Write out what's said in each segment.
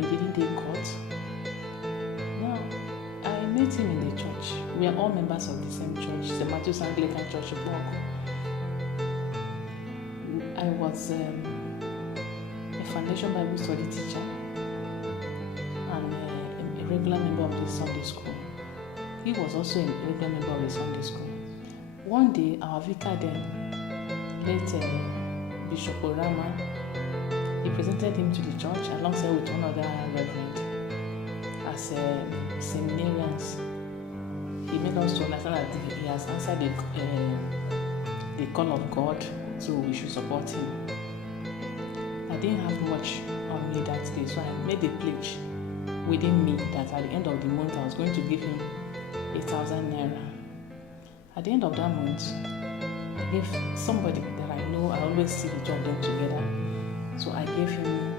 marry? Didn't they court? Now, I met him in the church. We are all members of the same church, St. Matthew's Anglican Church of Boko. I was a foundation Bible study teacher and a regular member of the Sunday school. He was also a regular member of the Sunday school. One day, our vicar then, late Bishop Orama, he presented him to the church alongside with one other reverend as seminarians. He made us to understand that he has answered the call of God, so we should support him. I didn't have much on me that day, so I made a pledge within me that at the end of the month I was going to give him 8,000 naira. At the end of that month, I gave somebody that I know, I always see the two of them together. So I gave him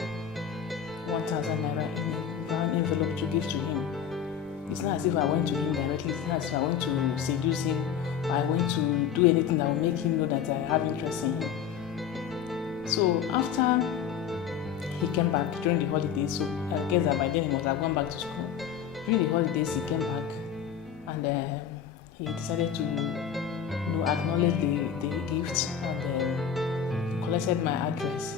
1,000 naira in a brown envelope to give to him. It's not as if I went to him directly. It's not as if I went to seduce him or I went to do anything that will make him know that I have interest in him. So after he came back during the holidays, so I guess that by then he must have gone back to school. During the holidays, he came back and he decided to acknowledge the gift and collected my address.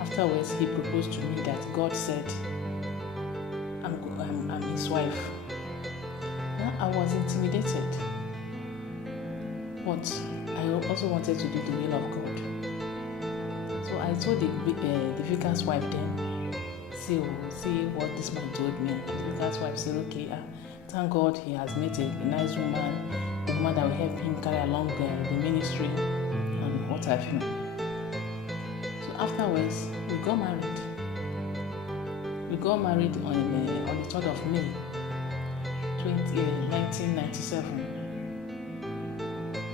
Afterwards, he proposed to me that God said, I'm his wife. Now, I was intimidated, but I also wanted to do the will of God. So I told the vicar's wife then, see what this man told me. And the vicar's wife said, okay, thank God he has met a nice woman, a woman that will help him carry along the ministry and what have you. So afterwards, we got married. We got married on the 3rd of May, 1997.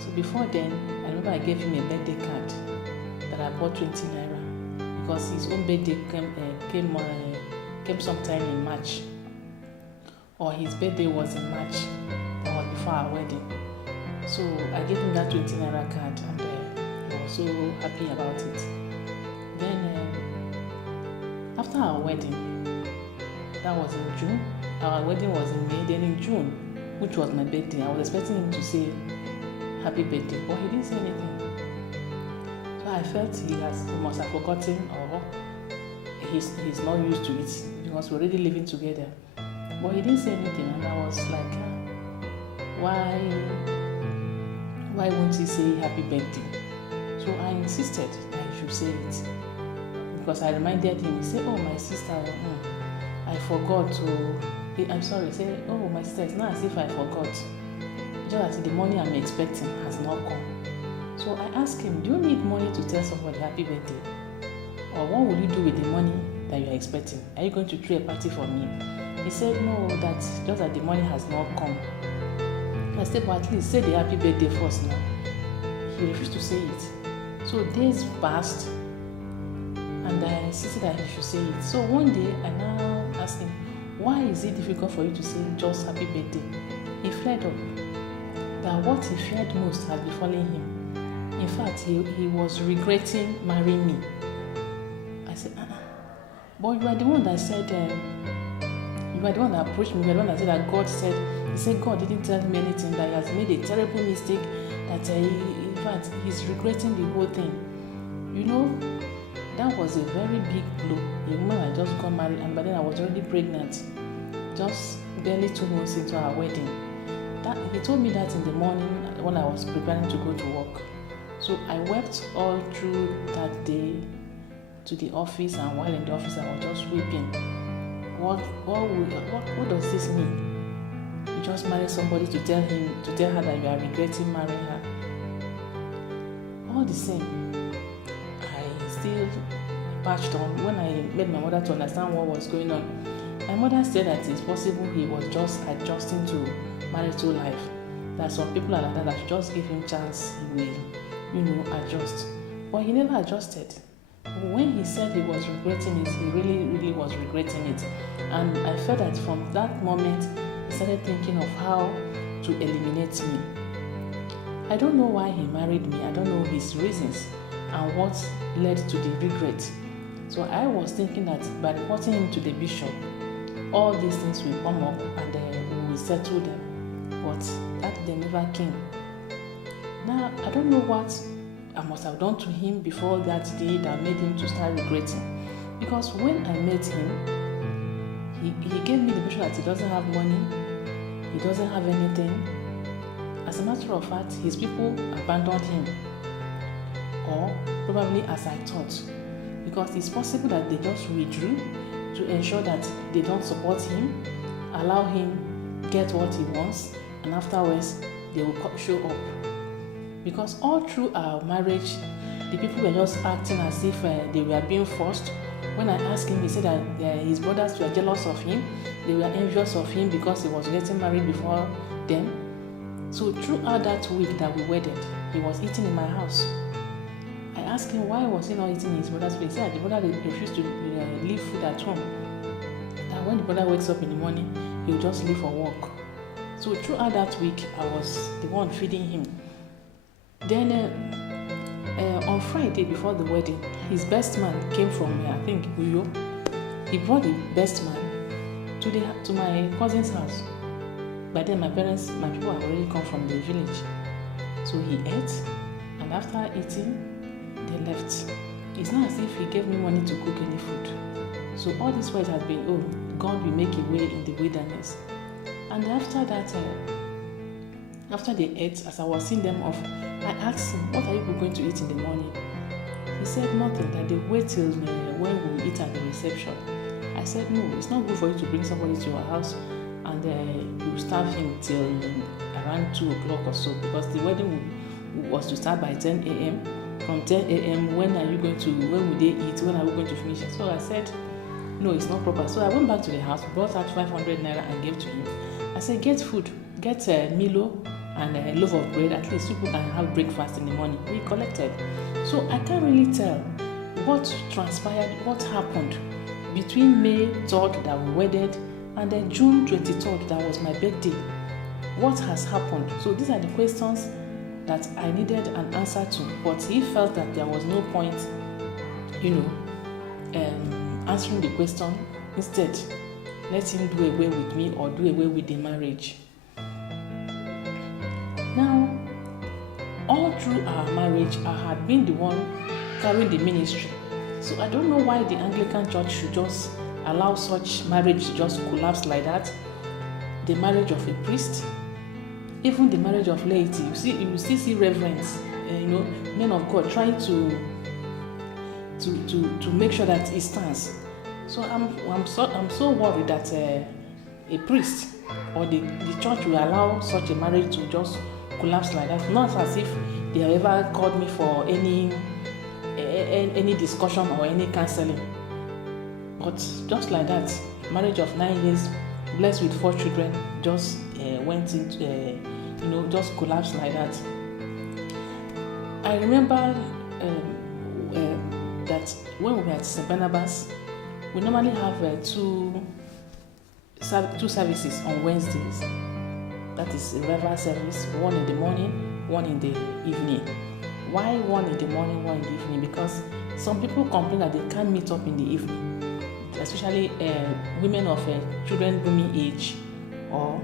So before then, I remember I gave him a birthday card that I bought 20 naira because his own birthday came sometime in March, or his birthday was in March. That was before our wedding. So I gave him that 20 naira card and he was so happy about it. Then after our wedding, that was in June. Our wedding was in May. Then in June, which was my birthday, I was expecting him to say happy birthday, but he didn't say anything. So I felt he must have forgotten or he's not used to it because we're already living together. But he didn't say anything, and I was like, why won't he say happy birthday? So I insisted that he should say it because I reminded him. He said, oh, my sister, I forgot to. I'm sorry. Say, oh, my sister, it's not as if I forgot. Just as the money I'm expecting has not come. So I asked him, do you need money to tell somebody happy birthday? Or what will you do with the money that you're expecting? Are you going to throw a party for me? He said, no, that's just that the money has not come. I said, but at least say the happy birthday first now. He refused to say it. So days passed, and I insisted that he should say it. So one day, I now asked him, why is it difficult for you to say just happy birthday? He flared up that what he feared most had befallen him. In fact, he was regretting marrying me. I said, but you are the one that said, you are the one that approached me, you are the one that said that God said, he said God didn't tell him anything, that he has made a terrible mistake, that in fact, he's regretting the whole thing. You know, that was a very big blow. A woman had just got married, and by then I was already pregnant, just barely 2 months into our wedding. He told me that in the morning when I was preparing to go to work. So I wept all through that day to the office, and while in the office I was just weeping. What does this mean? You just married somebody to tell her that you are regretting marrying her. All the same, I still patched on. When I made my mother to understand what was going on, my mother said that it's possible he was just adjusting to marital life. That some people are like that just give him chance, he will, adjust. But he never adjusted. When he said he was regretting it, he really, really was regretting it. And I felt that from that moment, he started thinking of how to eliminate me. I don't know why he married me. I don't know his reasons and what led to the regret. So I was thinking that by reporting him to the bishop, all these things will come up and we will settle them. But that day never came. Now, I don't know what I must have done to him before that day that made him to start regretting. Because when I met him, he gave me the vision that he doesn't have money, he doesn't have anything. As a matter of fact, his people abandoned him. Or probably as I thought. Because it's possible that they just withdrew to ensure that they don't support him, allow him get what he wants, and afterwards they will show up. Because all through our marriage, the people were just acting as if they were being forced. When I asked him, he said that his brothers were jealous of him, they were envious of him because he was getting married before them. So throughout that week that we wedded, he was eating in my house. I asked him why was he not eating in his brother's place. He said the brother refused to leave food at home. That when the brother wakes up in the morning, he will just leave for work. So throughout that week, I was the one feeding him. Then on Friday before the wedding, his best man came from I think Uyo. He brought the best man to my cousin's house. By then my people had already come from the village. So he ate, and after eating, they left. It's not as if he gave me money to cook any food. So all this while has been, God will make a way in the wilderness. And after that, after they ate, as I was seeing them off, I asked him, what are you going to eat in the morning? He said nothing, that they wait till when we eat at the reception. I said, no, it's not good for you to bring somebody to your house and you starve him till around 2 o'clock or so, because the wedding was to start by 10 a.m. From 10 a.m., when will they eat? When are we going to finish it? So I said, no, it's not proper. So I went back to the house, brought out 500 naira and gave to him. I said, get food, get Milo and a loaf of bread. At least people can have breakfast in the morning. He collected. So I can't really tell what transpired, what happened between May 3rd that we wedded and then June 23rd that was my birthday. What has happened? So these are the questions that I needed an answer to, but he felt that there was no point, answering the question. Instead, let him do away with me or do away with the marriage. Now, all through our marriage, I had been the one carrying the ministry. So I don't know why the Anglican Church should just allow such marriage to just collapse like that. The marriage of a priest, even the marriage of laity, you still see reverends, men of God trying to make sure that it stands. So I'm so worried that a priest or the church will allow such a marriage to just collapse like that. Not as if they have ever called me for any discussion or any counseling, but just like that, marriage of 9 years, blessed with 4 children, just went into just collapsed like that. I remember that when we were at St. Barnabas, we normally have two services on Wednesdays. That is a revival service, one in the morning, one in the evening. Why one in the morning, one in the evening? Because some people complain that they can't meet up in the evening, especially women of children grooming age or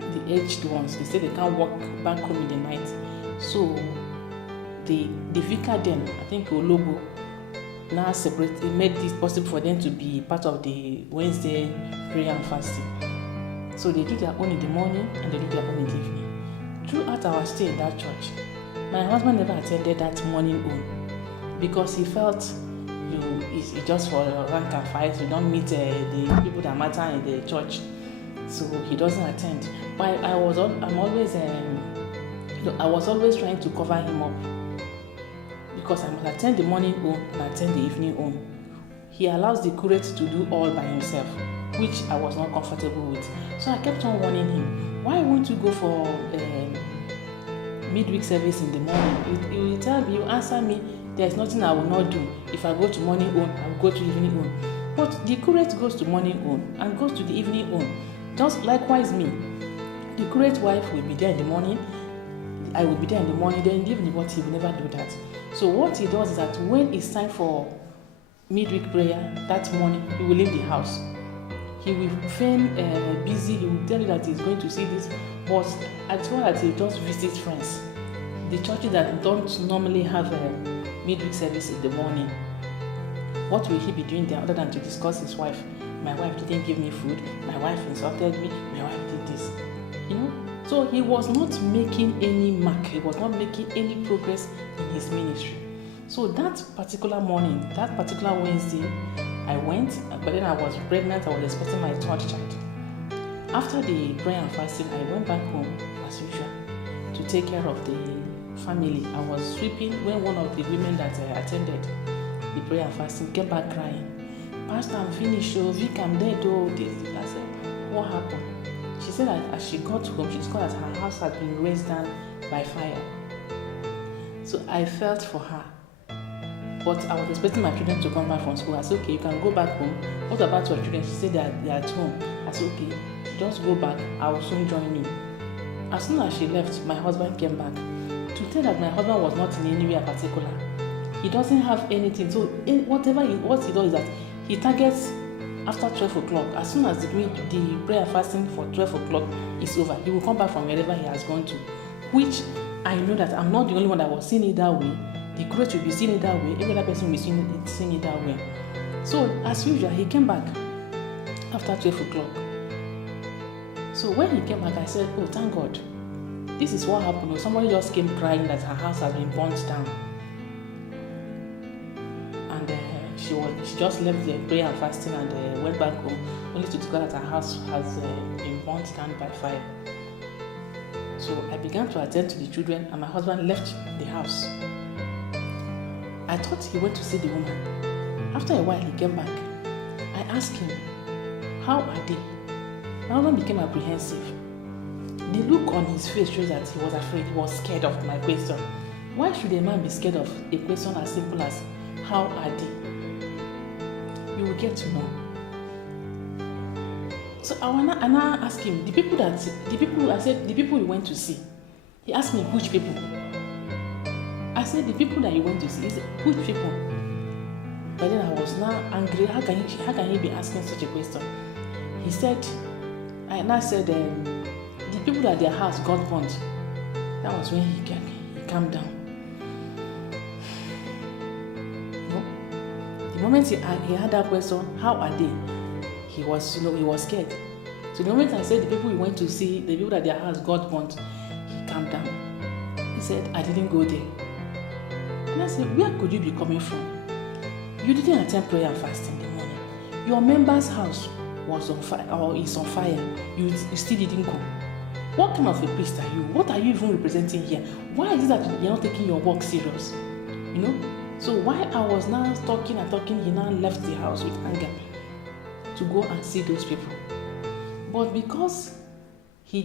the aged ones. They say they can't walk back home in the night. So the vicar then, I think Olobo, now made it possible for them to be part of the Wednesday prayer and fasting. So they do their own in the morning and they do their own in the evening. Throughout our stay in that church, my husband never attended that morning home because he felt it's just for rank and file. You don't meet the people that matter in the church, so he doesn't attend. But I was always trying to cover him up because I must attend the morning home and attend the evening home. He allows the curate to do all by himself, which I was not comfortable with. So I kept on warning him, why won't you go for midweek service in the morning? He will tell me, you answer me, there's nothing I will not do. If I go to morning home, I will go to evening home. But the curate goes to morning home and goes to the evening home. Just likewise me. The curate wife will be there in the morning, I will be there in the morning, then in the evening, but he will never do that. So what he does is that when it's time for midweek prayer that morning, he will leave the house. He will feign busy. He will tell you that he's going to see this, but as well as he just visits friends. The churches that don't normally have a midweek service in the morning, what will he be doing there other than to discuss his wife? My wife didn't give me food. My wife insulted me. My wife did this. So he was not making any mark. He was not making any progress in his ministry. So that particular morning, that particular Wednesday, I went, but then I was pregnant. I was expecting my third child. After the prayer and fasting, I went back home as usual to take care of the family. I was sweeping when one of the women that attended the prayer and fasting came back crying. Pastor, I'm finished. Oh, Vic, I'm dead. Oh, this. I said, what happened? She said that as she got home, she discovered that her house had been razed down by fire. So I felt for her. But I was expecting my children to come back from school. I said, okay, you can go back home. What about your children? She said they're at home. I said, okay, just go back. I will soon join you. As soon as she left, my husband came back to tell that my husband was not in any way particular. He doesn't have anything. So what he does is that he targets after 12 o'clock. As soon as the prayer fasting for 12 o'clock is over, he will come back from wherever he has gone to. Which I know that I'm not the only one that was seeing it that way. The coach will be seeing it that way. Every other person will be seeing it that way. So as usual, he came back after 12 o'clock. So when he came back, I said, oh, thank God. This is what happened. Somebody just came crying that her house has been burnt down. And she just left the prayer and fasting and went back home only to discover that her house has been burnt down by fire. So I began to attend to the children and my husband left the house. I thought he went to see the woman. After a while, he came back. I asked him, how are they? My husband became apprehensive. The look on his face shows that he was afraid. He was scared of my question. Why should a man be scared of a question as simple as, how are they? You will get to know. So I now ask him, the people you went to see. He asked me, which people? I said, the people that you went to see. He said, which people? But then I was now angry. How can he be asking such a question? He said, the people that their house got burnt. That was when he calmed down. The moment he had that question, how are they? He was scared. So the moment I said the people he went to see, the people that their house got burnt, he calmed down. He said, I didn't go there. And I said, where could you be coming from? You didn't attend prayer and fasting in the morning. Your member's house was on fire or is on fire. You still didn't go. What kind of a priest are you? What are you even representing here? Why is it that you're not taking your work serious? So while I was now talking, he now left the house with anger to go and see those people. But because he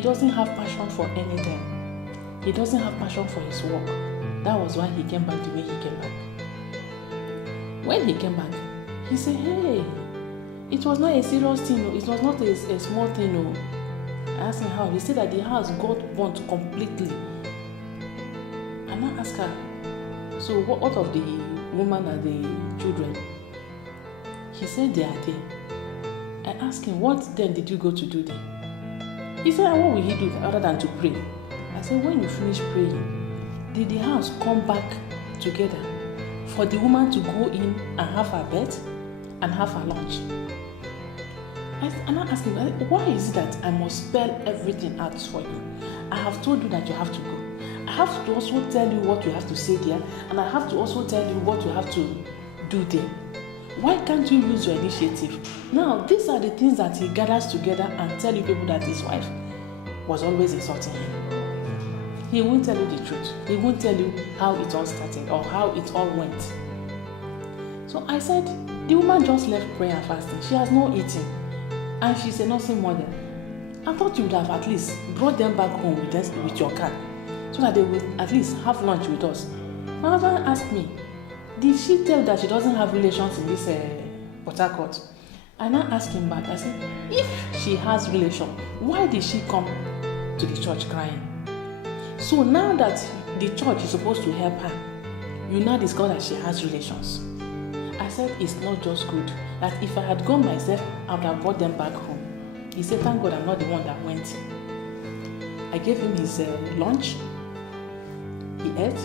doesn't have passion for anything. He doesn't have passion for his work. That was why he came back the way he came back. When he came back, he said, hey, it was not a serious thing. It was not a small thing. I asked him how. He said that the house got burnt completely. And I asked her, so what of the woman and the children? He said they are there. I asked him, what then did you go to do there? He said, what will he do other than to pray? I said, when you finish praying, did the house come back together for the woman to go in and have her bed and have her lunch? And I asked him, why is it that I must spell everything out for you? I have told you that you have to go. I have to also tell you what you have to say there, and I have to also tell you what you have to do there. Why can't you use your initiative? Now, these are the things that he gathers together and tell you people that his wife was always insulting him. He won't tell you the truth. He won't tell you how it all started or how it all went. So I said, the woman just left prayer and fasting. She has no eating. And she's a nursing mother. I thought you would have at least brought them back home with your car so that they would at least have lunch with us. My husband asked me, did she tell that she doesn't have relations in this Port Harcourt? And I asked him back, I said, if she has relation, why did she come to the church crying? So now that the church is supposed to help her, you now discover that she has relations. I said, it's not just good. That if I had gone myself, I would have brought them back home. He said, thank God I'm not the one that went. I gave him his lunch. He ate.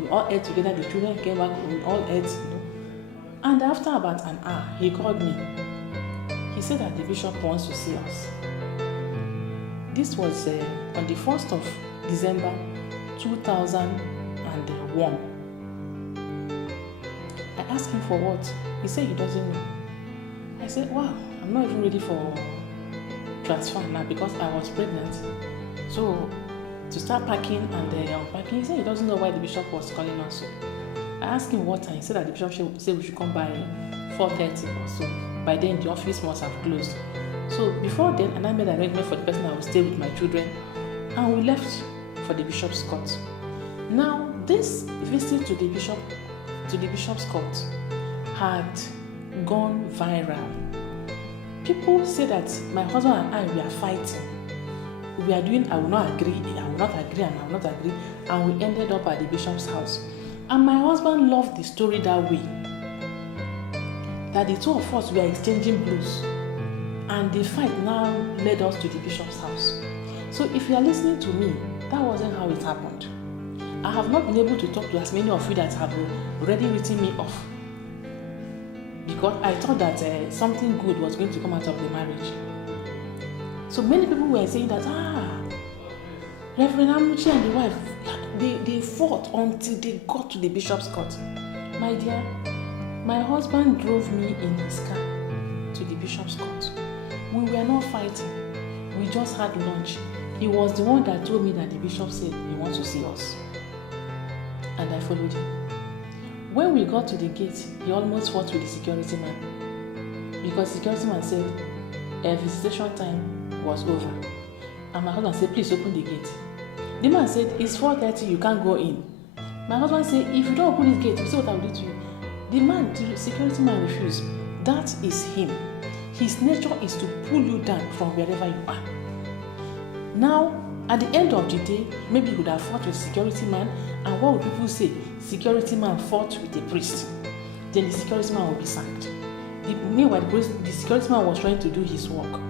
We all ate together. The children came back. We all ate. And after about an hour, he called me. He said that the bishop wants to see us. This was on the 1st of December 2001. I asked him for what? He said he doesn't know. I said, wow, I'm not even ready for transfer now because I was pregnant. So to start packing and unpacking, he said he doesn't know why the bishop was calling us. So I asked him what time. He said that the bishop said we should come by 4:30 or so. By then the office must have closed. So before then, and I made an arrangement for the person that would stay with my children, and we left for the bishop's court. Now this visit to the bishop's court had gone viral. People say that my husband and I were fighting. We are doing I will not agree, and I will not agree, and we ended up at the bishop's house. And my husband loved the story that way. That the two of us were exchanging blows. And the fight now led us to the bishop's house. So if you are listening to me, that wasn't how it happened. I have not been able to talk to as many of you that have already written me off. Because I thought that something good was going to come out of the marriage. So many people were saying that, Reverend Amuchi and the wife, they fought until they got to the bishop's court. My dear, my husband drove me in his car to the bishop's court. We were not fighting. We just had lunch. He was the one that told me that the bishop said he wants to see us. And I followed him. When we got to the gate, he almost fought with the security man. Because the security man said visitation time was over. And my husband said, please open the gate. The man said, it's 4:30, you can't go in. My husband said, if you don't open this gate, you see what I will do to you. The security man refused. That is him. His nature is to pull you down from wherever you are. Now, at the end of the day, maybe you would have fought with security man, and what would people say? Security man fought with a priest. Then the security man will be sacked. Meanwhile, the security man was trying to do his work.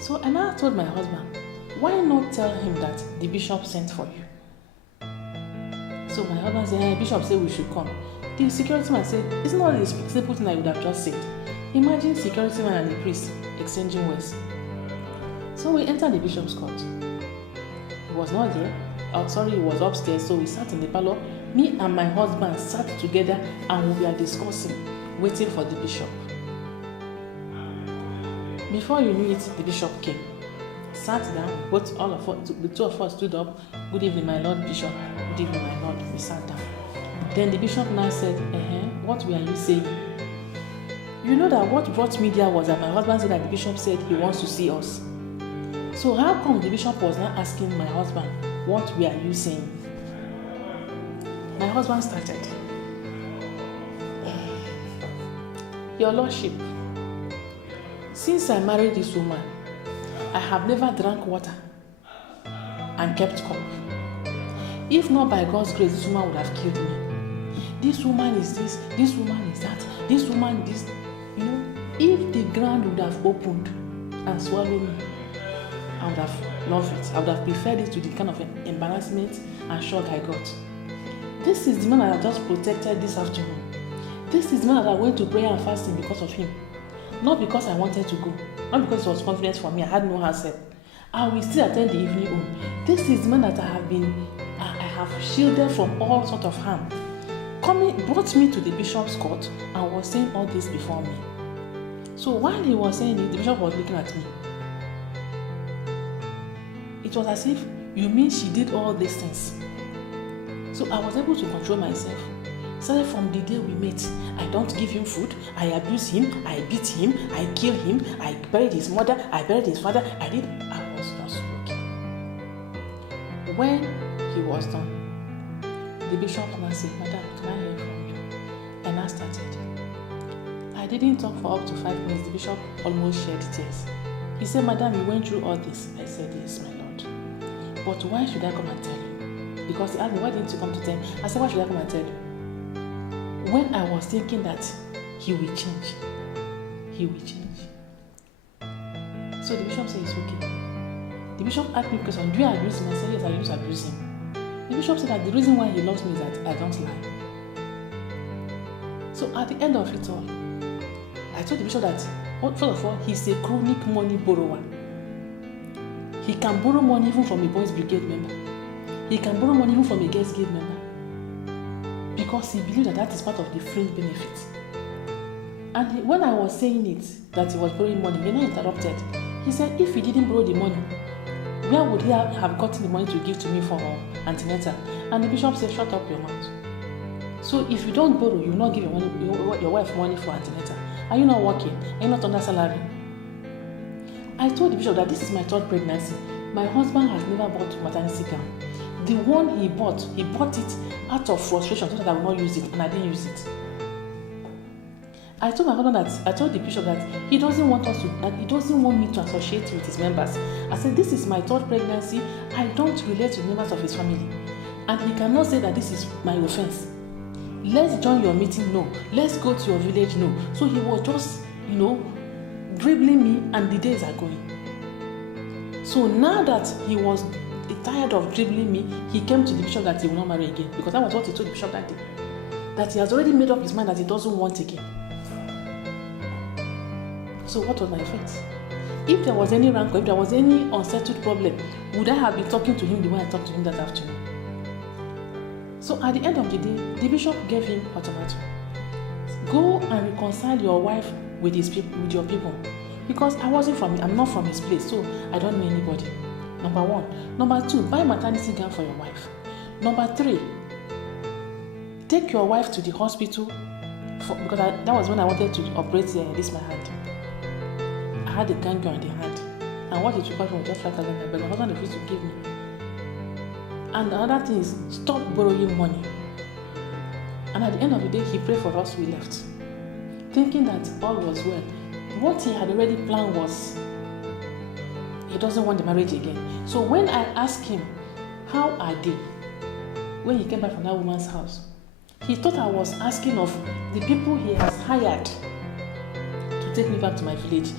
So, and I told my husband, why not tell him that the bishop sent for you? So my husband said, hey, bishop said we should come. The security man said, it's not a simple thing I would have just said. Imagine security man and the priest exchanging words. So we entered the bishop's court. He was not there. He was upstairs. So we sat in the parlor. Me and my husband sat together and we were discussing, waiting for the bishop. Before you knew it, the bishop came. Sat down, the two of us stood up. Good evening, my Lord Bishop. Good evening, my Lord. We sat down. Then the bishop now said, what were you saying? You know that what brought me there was that my husband said that the bishop said he wants to see us. So how come the bishop was now asking my husband, what were you saying? My husband started. Your Lordship, since I married this woman, I have never drank water and kept cup. If not by God's grace, this woman would have killed me. This woman is this woman is that, this woman this. You know, if the ground would have opened and swallowed me, I would have loved it. I would have preferred it to the kind of embarrassment and shock I got. This is the man that I just protected this afternoon. This is the man that I went to prayer and fasting because of him. Not because I wanted to go. Not because it was confidence for me. I had no hassle. I will still attend the evening home. This is the man that I have shielded from all sort of harm. Brought me to the bishop's court and was saying all this before me. So while he was saying it, the bishop was looking at me. It was as if, you mean she did all these things? So I was able to control myself. Started from the day we met. I don't give him food, I abuse him, I beat him, I kill him, I buried his mother, I buried his father, I was just looking. When he was done, the bishop now said, Madam, can I hear from you? And I started. I didn't talk for up to 5 minutes. The bishop almost shed tears. He said, Madam, you went through all this. I said, yes, my Lord. But why should I come and tell you? Because he asked me, why didn't you come to tell me? I said, why should I come and tell you? When I was thinking that he will change. He will change. So the bishop said it's okay. The bishop asked me a question, do you abuse him? I said, yes, I used to abuse him. The bishop said that the reason why he loves me is that I don't lie. So at the end of it all, I told the bishop that, first of all, he's a chronic money borrower. He can borrow money even from a boys' brigade member. He can borrow money even from a girls' guild member. Because he believed that is part of the fringe benefit. And when I was saying it, that he was borrowing money, he now interrupted. He said, if he didn't borrow the money, where would he have gotten the money to give to me for antenatal? And the bishop said, shut up your mouth. So if you don't borrow, you will not give your wife money for antenatal. Are you not working? Are you not under salary? I told the bishop that this is my third pregnancy. My husband has never bought maternity gown. The one he bought it out of frustration so that I will not use it, and I didn't use it. I told my husband I told the bishop that he doesn't want me to associate with his members. I said, this is my third pregnancy. I don't relate to members of his family. And he cannot say that this is my offense. Let's join your meeting, no. Let's go to your village, no. So he was just, dribbling me, and the days are going. So now that he was tired of dribbling me, he came to the bishop that he will not marry again. Because that was what he told the bishop that day. That he has already made up his mind that he doesn't want again. So what was my offense? If there was any rancor, if there was any unsettled problem, would I have been talking to him the way I talked to him that afternoon? So at the end of the day, the bishop gave him ultimatum. Go and reconcile your wife with your people. Because I'm not from his place, so I don't know anybody. Number 1. Number 2, buy maternity gown for your wife. Number 3, take your wife to the hospital because that was when I wanted to operate this my hand. I had a gangrene on the hand, and what it required was just 5,000, but my husband refused to give me. And another thing is, stop borrowing money. And at the end of the day, he prayed for us. We left, thinking that all was well. What he had already planned was he doesn't want the marriage again. So when I asked him, how are they? When he came back from that woman's house, he thought I was asking of the people he has hired to take me back to my village.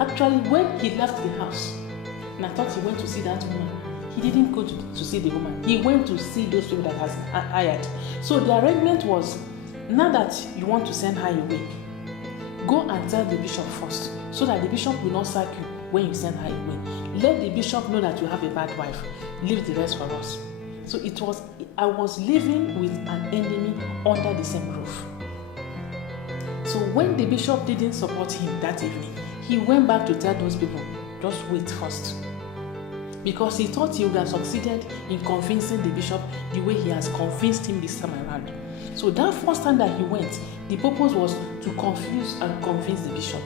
Actually, when he left the house, and I thought he went to see that woman, he didn't go to see the woman. He went to see those people that has hired. So the arrangement was, now that you want to send her away, go and tell the bishop first, so that the bishop will not sack you when you send her away. Let the bishop know that you have a bad wife. Leave the rest for us. So I was living with an enemy under the same roof. So when the bishop didn't support him that evening, he went back to tell those people, just wait first. Because he thought he would have succeeded in convincing the bishop the way he has convinced him this time around. So that first time that he went, the purpose was to confuse and convince the bishop.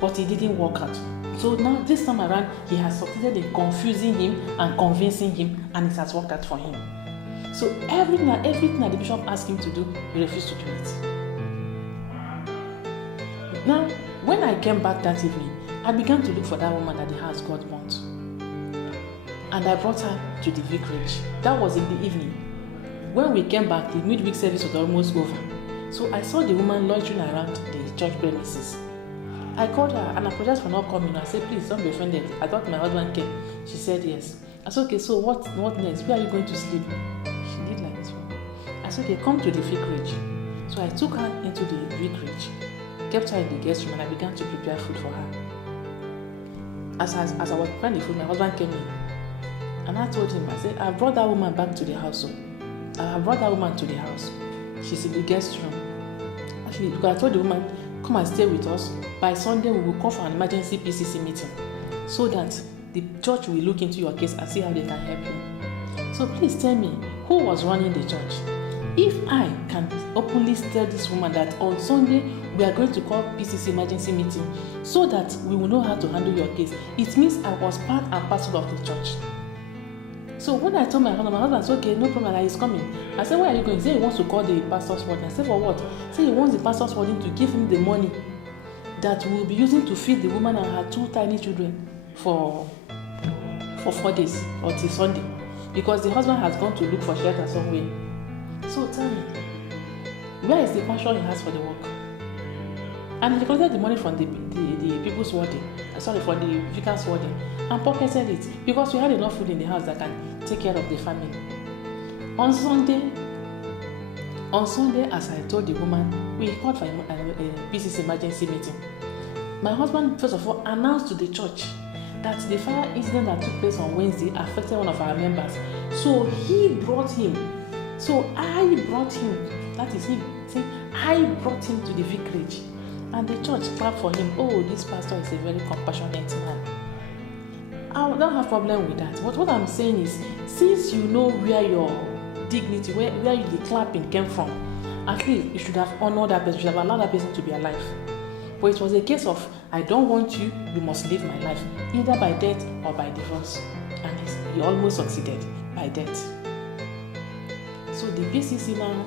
But it didn't work out. So now this time around, he has succeeded in confusing him and convincing him, and it has worked out for him. So everything that the bishop asked him to do, he refused to do it. Now, when I came back that evening, I began to look for that woman that the house God wants. And I brought her to the vicarage. That was in the evening. When we came back, the midweek service was almost over. So I saw the woman loitering around the church premises. I called her and apologized for not coming. I said, please don't be offended. I thought my husband came. She said yes. I said, okay, so what next? Where are you going to sleep? She did like this one. I said, okay, come to the vicarage. So I took her into the vicarage, kept her in the guest room, and I began to prepare food for her. As I was preparing the food, my husband came in. And I told him, I said, I brought that woman back to the house. So I brought that woman to the house. She's in the guest room. Actually, because I told the woman, come and stay with us. By Sunday, we will call for an emergency PCC meeting so that the church will look into your case and see how they can help you. So please tell me, who was running the church? If I can openly tell this woman that on Sunday, we are going to call PCC emergency meeting so that we will know how to handle your case, it means I was part and parcel of the church. So when I told my husband said, okay, no problem, he's coming. I said, where are you going? He said he wants to call the pastor's warden. I said, for what? He said he wants the pastor's warden to give him the money that we will be using to feed the woman and her 2 tiny children for 4 days until Sunday. Because the husband has gone to look for shelter somewhere. So tell me, where is the passion he has for the work? And he collected the money from the people's wedding, for the vicar's wedding, and pocketed it because we had enough food in the house that can take care of the family. On Sunday, as I told the woman, we called for a PCC emergency meeting. My husband, first of all, announced to the church that the fire incident that took place on Wednesday affected one of our members. So he brought him. So I brought him. That is him saying, I brought him to the vicarage. And the church clapped for him. Oh, this pastor is a very compassionate man. I don't have a problem with that. But what I'm saying is, since you know where your dignity, where the clapping came from, at least you should have honored that person, you should have allowed that person to be alive. But it was a case of, I don't want you, you must live my life, either by death or by divorce. And he almost succeeded by death. So the PCC now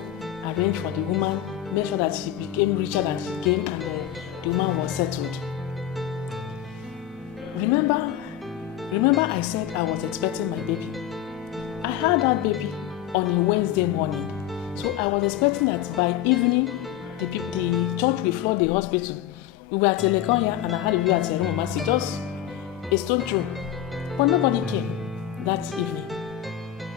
arranged for the woman, made sure that she became richer than she came, and the woman was settled. Remember I said I was expecting my baby. I had that baby on a Wednesday morning. So I was expecting that by evening, the church will flood the hospital. We were at Elekonya and I had a view at Erumasi, just a stone throw. But nobody came that evening.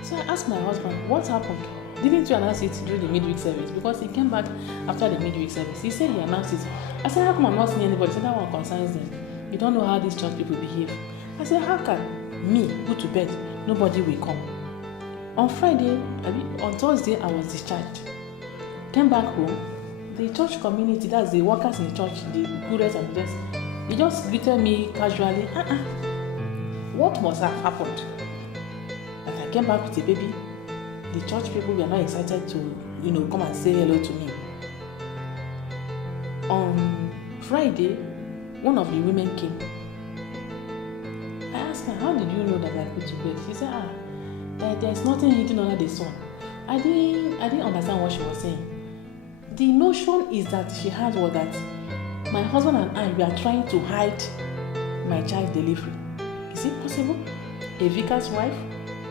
So I asked my husband, what happened? Didn't you announce it during the midweek service? Because he came back after the midweek service. He said he announced it. I said, how come I'm not seeing anybody? He said, that one concerns them. You don't know how these church people behave. I said, how can me go to bed? Nobody will come. On Thursday, I was discharged. Came back home. The church community, that's the workers in the church, the gurus and the rest, they just greeted me casually. What must have happened? That I came back with a baby. The church people were not excited to, come and say hello to me. On Friday, one of the women came. I asked her, how did you know that I put to bed? She said, there's nothing hidden under the sun. I didn't understand what she was saying. The notion is that she had was that my husband and I were trying to hide my child's delivery. Is it possible? A vicar's wife?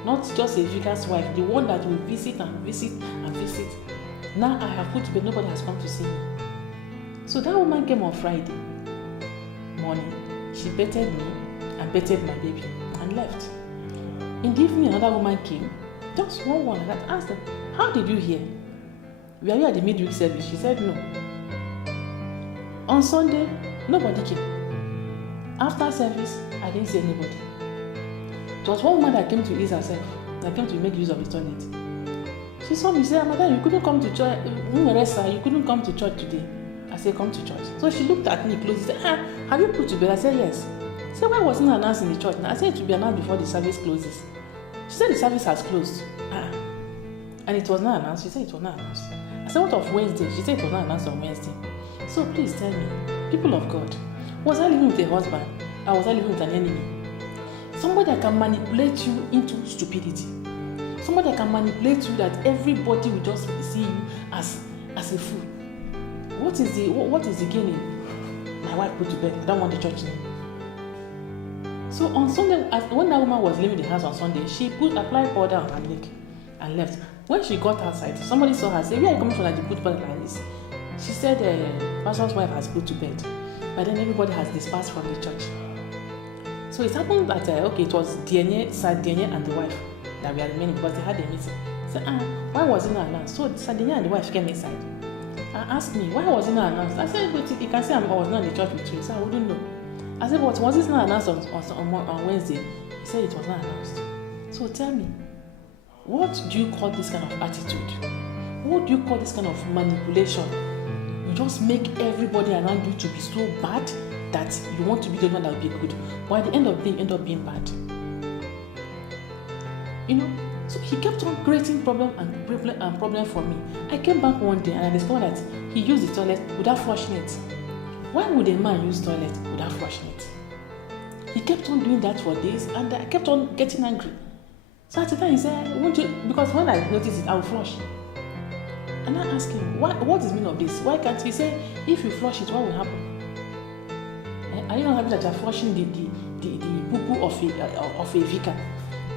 Not just a vicar's wife, the one that will visit and visit and visit. Now I have put to bed, nobody has come to see me. So that woman came on Friday morning. She betted me and betted my baby and left. In the evening, another woman came, just one that asked her, how did you hear? Were you at the midweek service? She said no. On Sunday, nobody came. After service, I didn't see anybody. It was one woman that came to ease herself, that came to make use of the toilet. She saw me say, Madam, you couldn't come to church. You couldn't come to church today. I said, come to church. So she looked at me closely. She said, have you put to bed? I said, yes. She said, why wasn't it announced in the church? I said, it will be announced before the service closes. She said, the service has closed. And it was not announced. She said, it was not announced. I said, what of Wednesday? She said, it was not announced on Wednesday. So please tell me, people of God, was I living with a husband? Or was I living with an enemy? Somebody that can manipulate you into stupidity. Somebody that can manipulate you that everybody will just see you as a fool. What is the gain in my wife put to bed? I don't want the church name. So on Sunday, when that woman was leaving the house on Sunday, she applied powder on her neck and left. When she got outside, somebody saw her say, where are you coming from that you put powder like this? She said, pastor's wife has put to bed. But then everybody has dispersed from the church. So it happened that, it was Sadianya and the wife that were remaining because they had a meeting. So, why was it not announced? So Sadianya and the wife came inside and asked me, why was it not announced? I said, but you can say I was not in the church with you, so I wouldn't know. I said, but was it not announced on Wednesday? He said it was not announced. So tell me, what do you call this kind of attitude? What do you call this kind of manipulation? You just make everybody around you to be so bad that you want to be the one that will be good. But at the end of the day, you end up being bad. So he kept on creating problem for me. I came back one day and I discovered that he used the toilet without flushing it. Why would a man use toilet without flushing it? He kept on doing that for days and I kept on getting angry. So at the time he said, won't you? Because when I notice it, I will flush. And I asked him, what is the meaning of this? Why can't he say, if you flush it, what will happen? Are you not happy that you are flushing the poo-poo of a vicar?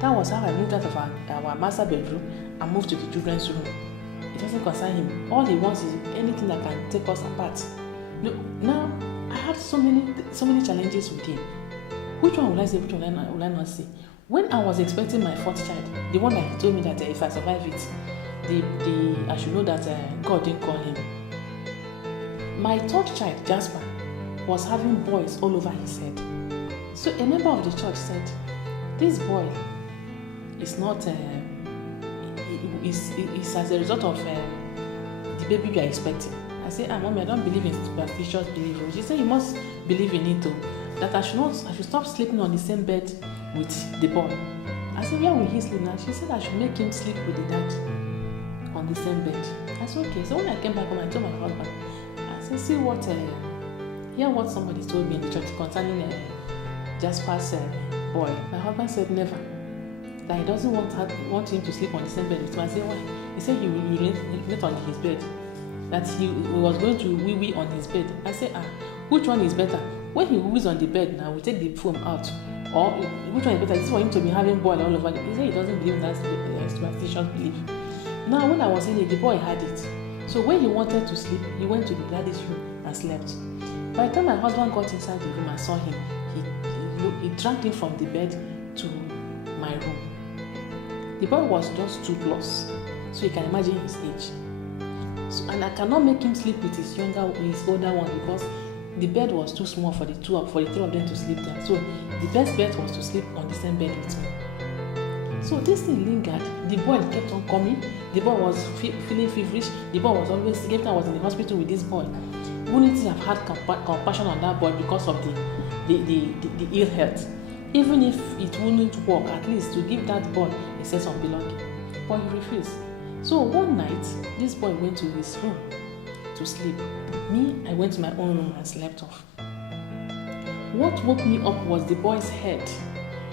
That was how I moved out of our master bedroom and moved to the children's room. It doesn't concern him. All he wants is anything that can take us apart. No, now I had so many challenges with him. Which one will I say? Which one will I not say? When I was expecting my fourth child, the one that he told me that if I survive it, I should know that God didn't call him. My third child, Jasper, was having boys all over his head. So a member of the church said, "This boy is not. Is as a result of the baby you are expecting." I said, "Mommy, I don't believe in superstitious belief." She said, "You must believe in it too. That I should stop sleeping on the same bed with the boy." I said, "Where will he sleep now?" She said, "I should make him sleep with the dad on the same bed." I said, "Okay." So when I came back home, I told my husband, I said, hear what somebody told me in the church concerning Jasper's boy. My husband said, "Never. That he doesn't want him to sleep on the same bed with him." I said, "Why?" He said he will urinate on his bed. That he was going to wee on his bed. I said, which one is better? When he wees on the bed now, we take the foam out. Or which one is better? Is this for him to be having boil all over? He said he doesn't believe in that superstitious belief. Now, when I was saying it, the boy had it. So when he wanted to sleep, he went to the daddy's room and slept. By the time my husband got inside the room and saw him, he dragged him from the bed to my room. The boy was just 2+, so you can imagine his age. So, and I cannot make him sleep with his older one because the bed was too small for the three of them to sleep there. So the best bet was to sleep on the same bed with me. So this thing lingered. The boy kept on coming. The boy was feeling feverish. The boy was always sick. Every time I was in the hospital with this boy, wouldn't he have had compassion on that boy because of the ill health? Even if it wouldn't work, at least to give that boy a sense of belonging. But he refused. So one night, this boy went to his room to sleep. Me, I went to my own room and slept off. What woke me up was the boy's head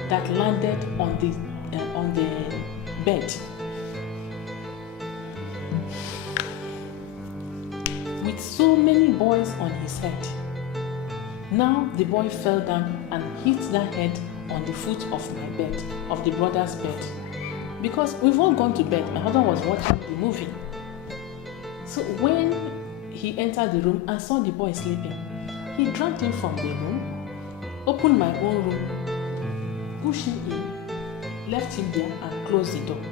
that landed on the bed with so many boys on his head. Now the boy fell down and hit that head on the foot of my bed, of the brother's bed. Because we've all gone to bed, my husband was watching the movie. So when he entered the room and saw the boy sleeping, he dragged him from the room, opened my own room, pushed him in, left him there and closed the door.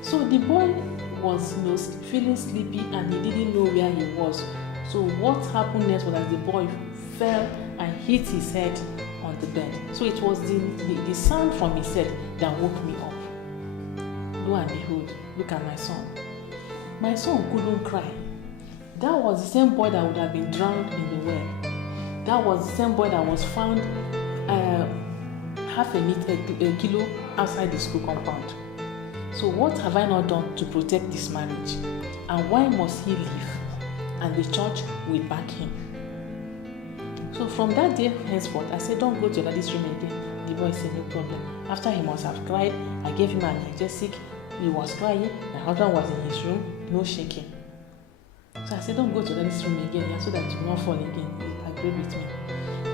So the boy was feeling sleepy and he didn't know where he was. So what happened next was that the boy fell and hit his head on the bed. So it was the sound from his head that woke me up. Lo and behold, look at my son. My son couldn't cry. That was the same boy that would have been drowned in the well. That was the same boy that was found half a kilo outside the school compound. So what have I not done to protect this marriage? And why must he leave? And the church will back him. So from that day henceforth, I said, "Don't go to daddy's room again." The boy said, "No problem." After he must have cried, I gave him an analgesic. He was crying. My husband was in his room, no shaking. So I said, "Don't go to daddy's room again so that you will not fall again." He agreed with me.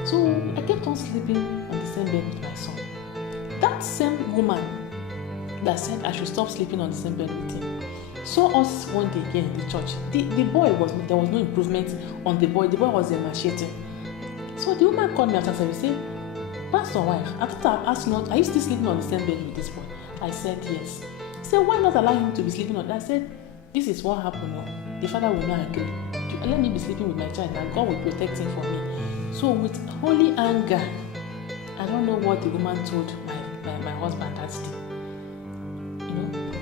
So I kept on sleeping on the same bed with my son. That same woman that said I should stop sleeping on the same bed with him saw us one day again in the church. The boy there was no improvement on the boy. The boy was emaciating. So the woman called me after service and said, "Pastor wife, after I asked not, are you still sleeping on the same bed with this boy?" I said, "Yes." He said, "Why not allow him to be sleeping on that?" I said, "This is what happened. No. The father will not agree. Let me be sleeping with my child and God will protect him for me." So with holy anger, I don't know what the woman told my husband that day.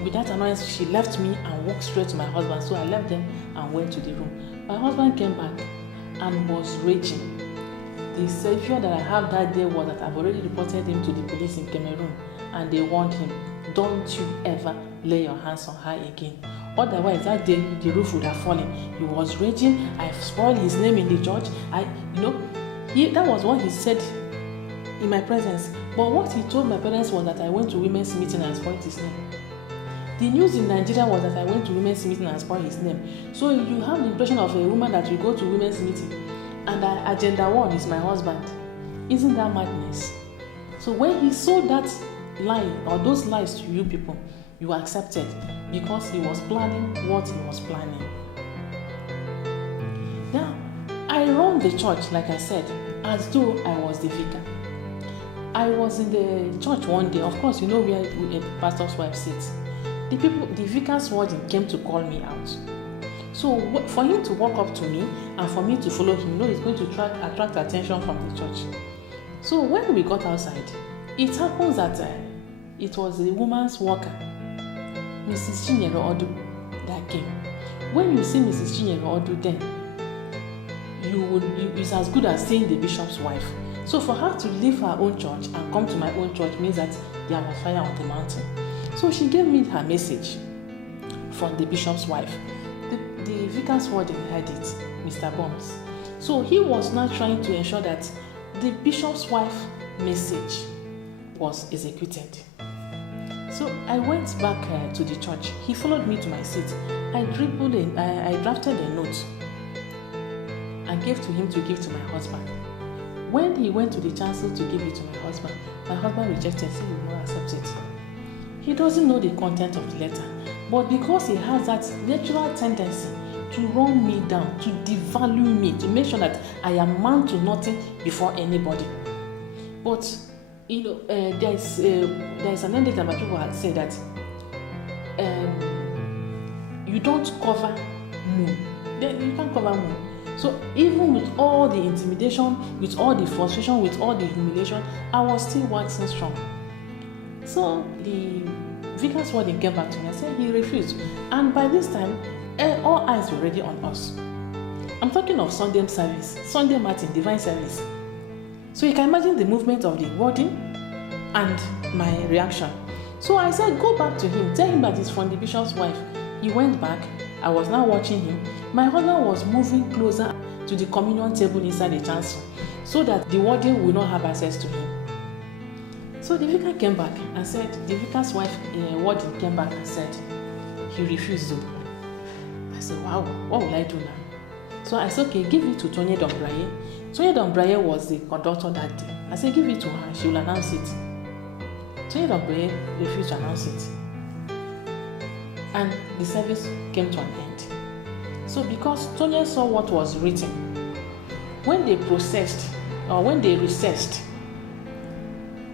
With that annoyance, she left me and walked straight to my husband. So I left them and went to the room. My husband came back and was raging. The savior that I have that day was that I've already reported him to the police in Cameroon and they warned him, "Don't you ever lay your hands on her again. Otherwise, that day the roof would have fallen." He was raging. I've spoiled his name in the church. That was what he said in my presence. But what he told my parents was that I went to women's meeting and spoiled his name. The news in Nigeria was that I went to women's meeting and spoiled his name. So you have the impression of a woman that will go to women's meeting and agenda one is my husband. Isn't that madness? So when he saw that lie or those lies to you people, you accepted because he was planning what he was planning. Now, I run ran the church, like I said, as though I was the vicar. I was in the church one day. Of course, you know where a pastor's wife sits. The vicar's warden came to call me out. So for him to walk up to me and for me to follow him, you know, it's going to attract attention from the church. So when we got outside, it happens that it was a woman's worker, Mrs. Chinyere Odu, that came. When you see Mrs. Chinyere Odu, then it's as good as seeing the bishop's wife. So for her to leave her own church and come to my own church means that there was fire on the mountain. So she gave me her message from the bishop's wife. The vicar's warden heard it, Mr. Bombs. So he was now trying to ensure that the bishop's wife's message was executed. So I went back to the church. He followed me to my seat. I drafted a note and gave to him to give to my husband. When he went to the chancel to give it to my husband rejected, said he will not accept it. He doesn't know the content of the letter, but because he has that natural tendency to run me down, to devalue me, to make sure that I amount to nothing before anybody. But you know, there is an ending that my people have said that you don't cover moon. You can't cover moon. So even with all the intimidation, with all the frustration, with all the humiliation, I was still waxing strong. So the vicar's warden came back to me and said he refused. And by this time, all eyes were ready on us. I'm talking of Sunday service, Sunday Martin, divine service. So you can imagine the movement of the warden and my reaction. So I said, go back to him, tell him that it's from the bishop's wife. He went back. I was now watching him. My husband was moving closer to the communion table inside the chancel so that the warden will not have access to him. So the vicar came back and said, the vicar's wife, warden came back and said, he refused to. I said, wow, what will I do now? So I said, okay, give it to Tonya Dombraye. Tonya Dombraye was the conductor that day. I said, give it to her, she will announce it. Tonya Dombraye refused to announce it. And the service came to an end. So because Tonya saw what was written, when they processed or when they recessed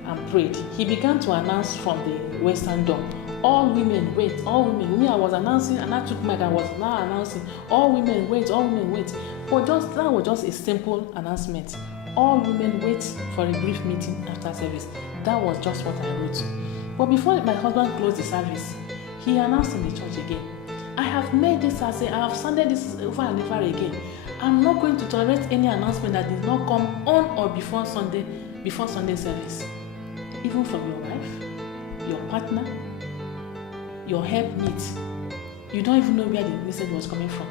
and prayed, he began to announce from the western door, all women wait, all women. Me, I was announcing and I took mic, I was now announcing, all women wait, all women wait. But that was just a simple announcement. All women wait for a brief meeting after service. That was just what I wrote. But before my husband closed the service, he announced in the church again, I have made this, I have sounded this over and over again. I'm not going to tolerate any announcement that did not come on or before Sunday service. Even from your wife, your partner, your helpmate. You don't even know where the message was coming from.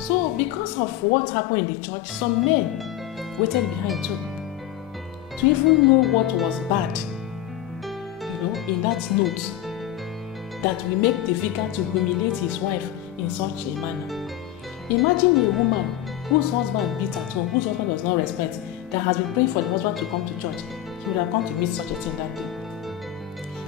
So because of what happened in the church, some men waited behind too, to even know what was bad, in that note, that will make the vicar to humiliate his wife in such a manner. Imagine a woman whose husband beat at home, whose husband does not respect, that has been praying for the husband to come to church. He would have come to meet such a thing that day.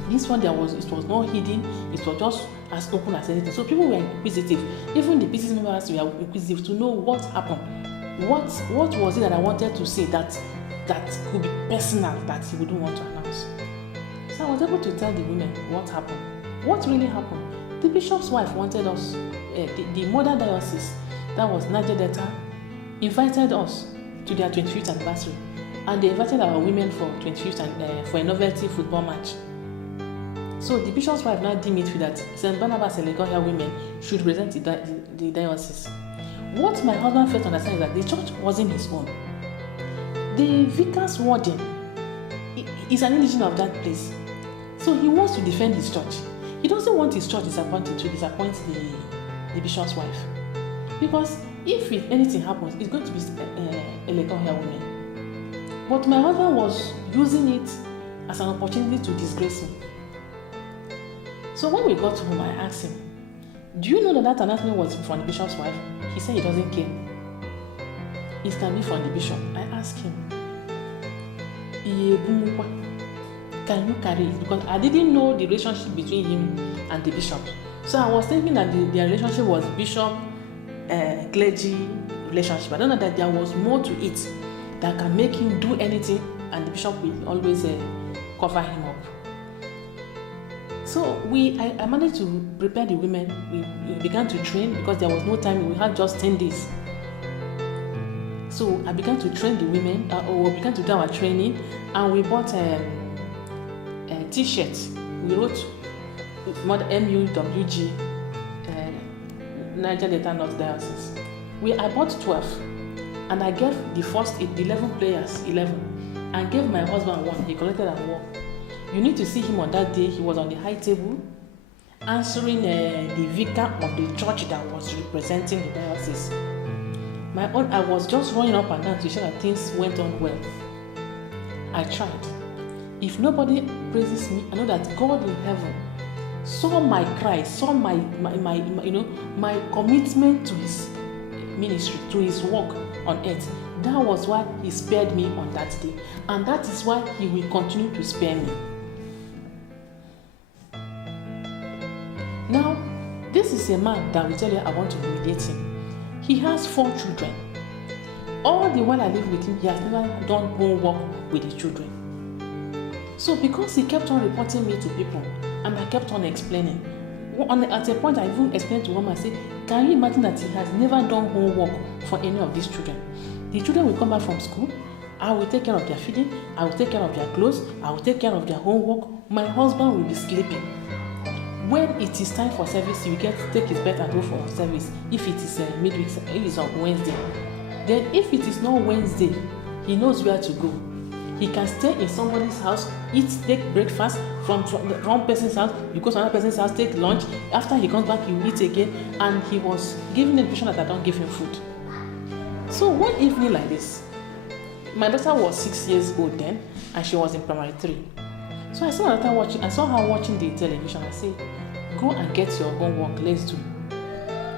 This one, it was not hidden, it was just as open as anything. So people were inquisitive. Even the business members were inquisitive to know what happened. What was it that I wanted to say that could be personal that he wouldn't want to announce? So I was able to tell the women what happened. What really happened? The bishop's wife wanted us, the mother diocese, that was Niger Delta, invited us to their 25th anniversary. And they invited our women for 25th for a novelty football match. So the bishop's wife now deemed it that St. Barnabas and Legoria women should present the diocese. What my husband failed to understand is that the church wasn't his own. The vicar's warden is an indigene of that place. So he wants to defend his church. He doesn't want his church to disappoint the bishop's wife. Because if anything happens, it's going to be a Legoria woman. But my husband was using it as an opportunity to disgrace me. So when we got home, I asked him, do you know that announcement was from the bishop's wife? He said he doesn't care. It can be from the bishop. I asked him, can you carry it? Because I didn't know the relationship between him and the bishop. So I was thinking that their relationship was bishop, clergy relationship. I don't know that there was more to it that can make him do anything, and the bishop will always cover him up. So I managed to prepare the women. We began to train because there was no time. We had just 10 days. So I began to train the women, or we began to do our training, and we bought T-shirts. We wrote MUWG, Niger Delta North Diocese. I bought 12, and I gave the 11 players 11, and gave my husband one. He collected and wore. You need to see him on that day. He was on the high table, answering the vicar of the church that was representing the diocese. I was just running up and down to ensure that things went on well. I tried. If nobody praises me, I know that God in heaven saw my cry, saw my commitment to His ministry, to His work on earth. That was why He spared me on that day, and that is why He will continue to spare me. Now, this is a man that will tell you I want to humiliate him. He has 4 children. All the while I live with him, he has never done homework with his children. So because he kept on reporting me to people, and I kept on explaining, at a point I even explained to him, I said, can you imagine that he has never done homework for any of these children? The children will come back from school, I will take care of their feeding, I will take care of their clothes, I will take care of their homework, my husband will be sleeping. When it is time for service, he will take his bed and go for service. If it is midweek, if it is on Wednesday. Then if it is not Wednesday, he knows where to go. He can stay in somebody's house, take breakfast from one person's house, you go to another person's house, take lunch. After he comes back, he will eat again. And he was giving the impression that I don't give him food. So one evening like this, my daughter was 6 years old then, and she was in primary 3. So I saw her watching the television. I said, go and get your homework, let's do.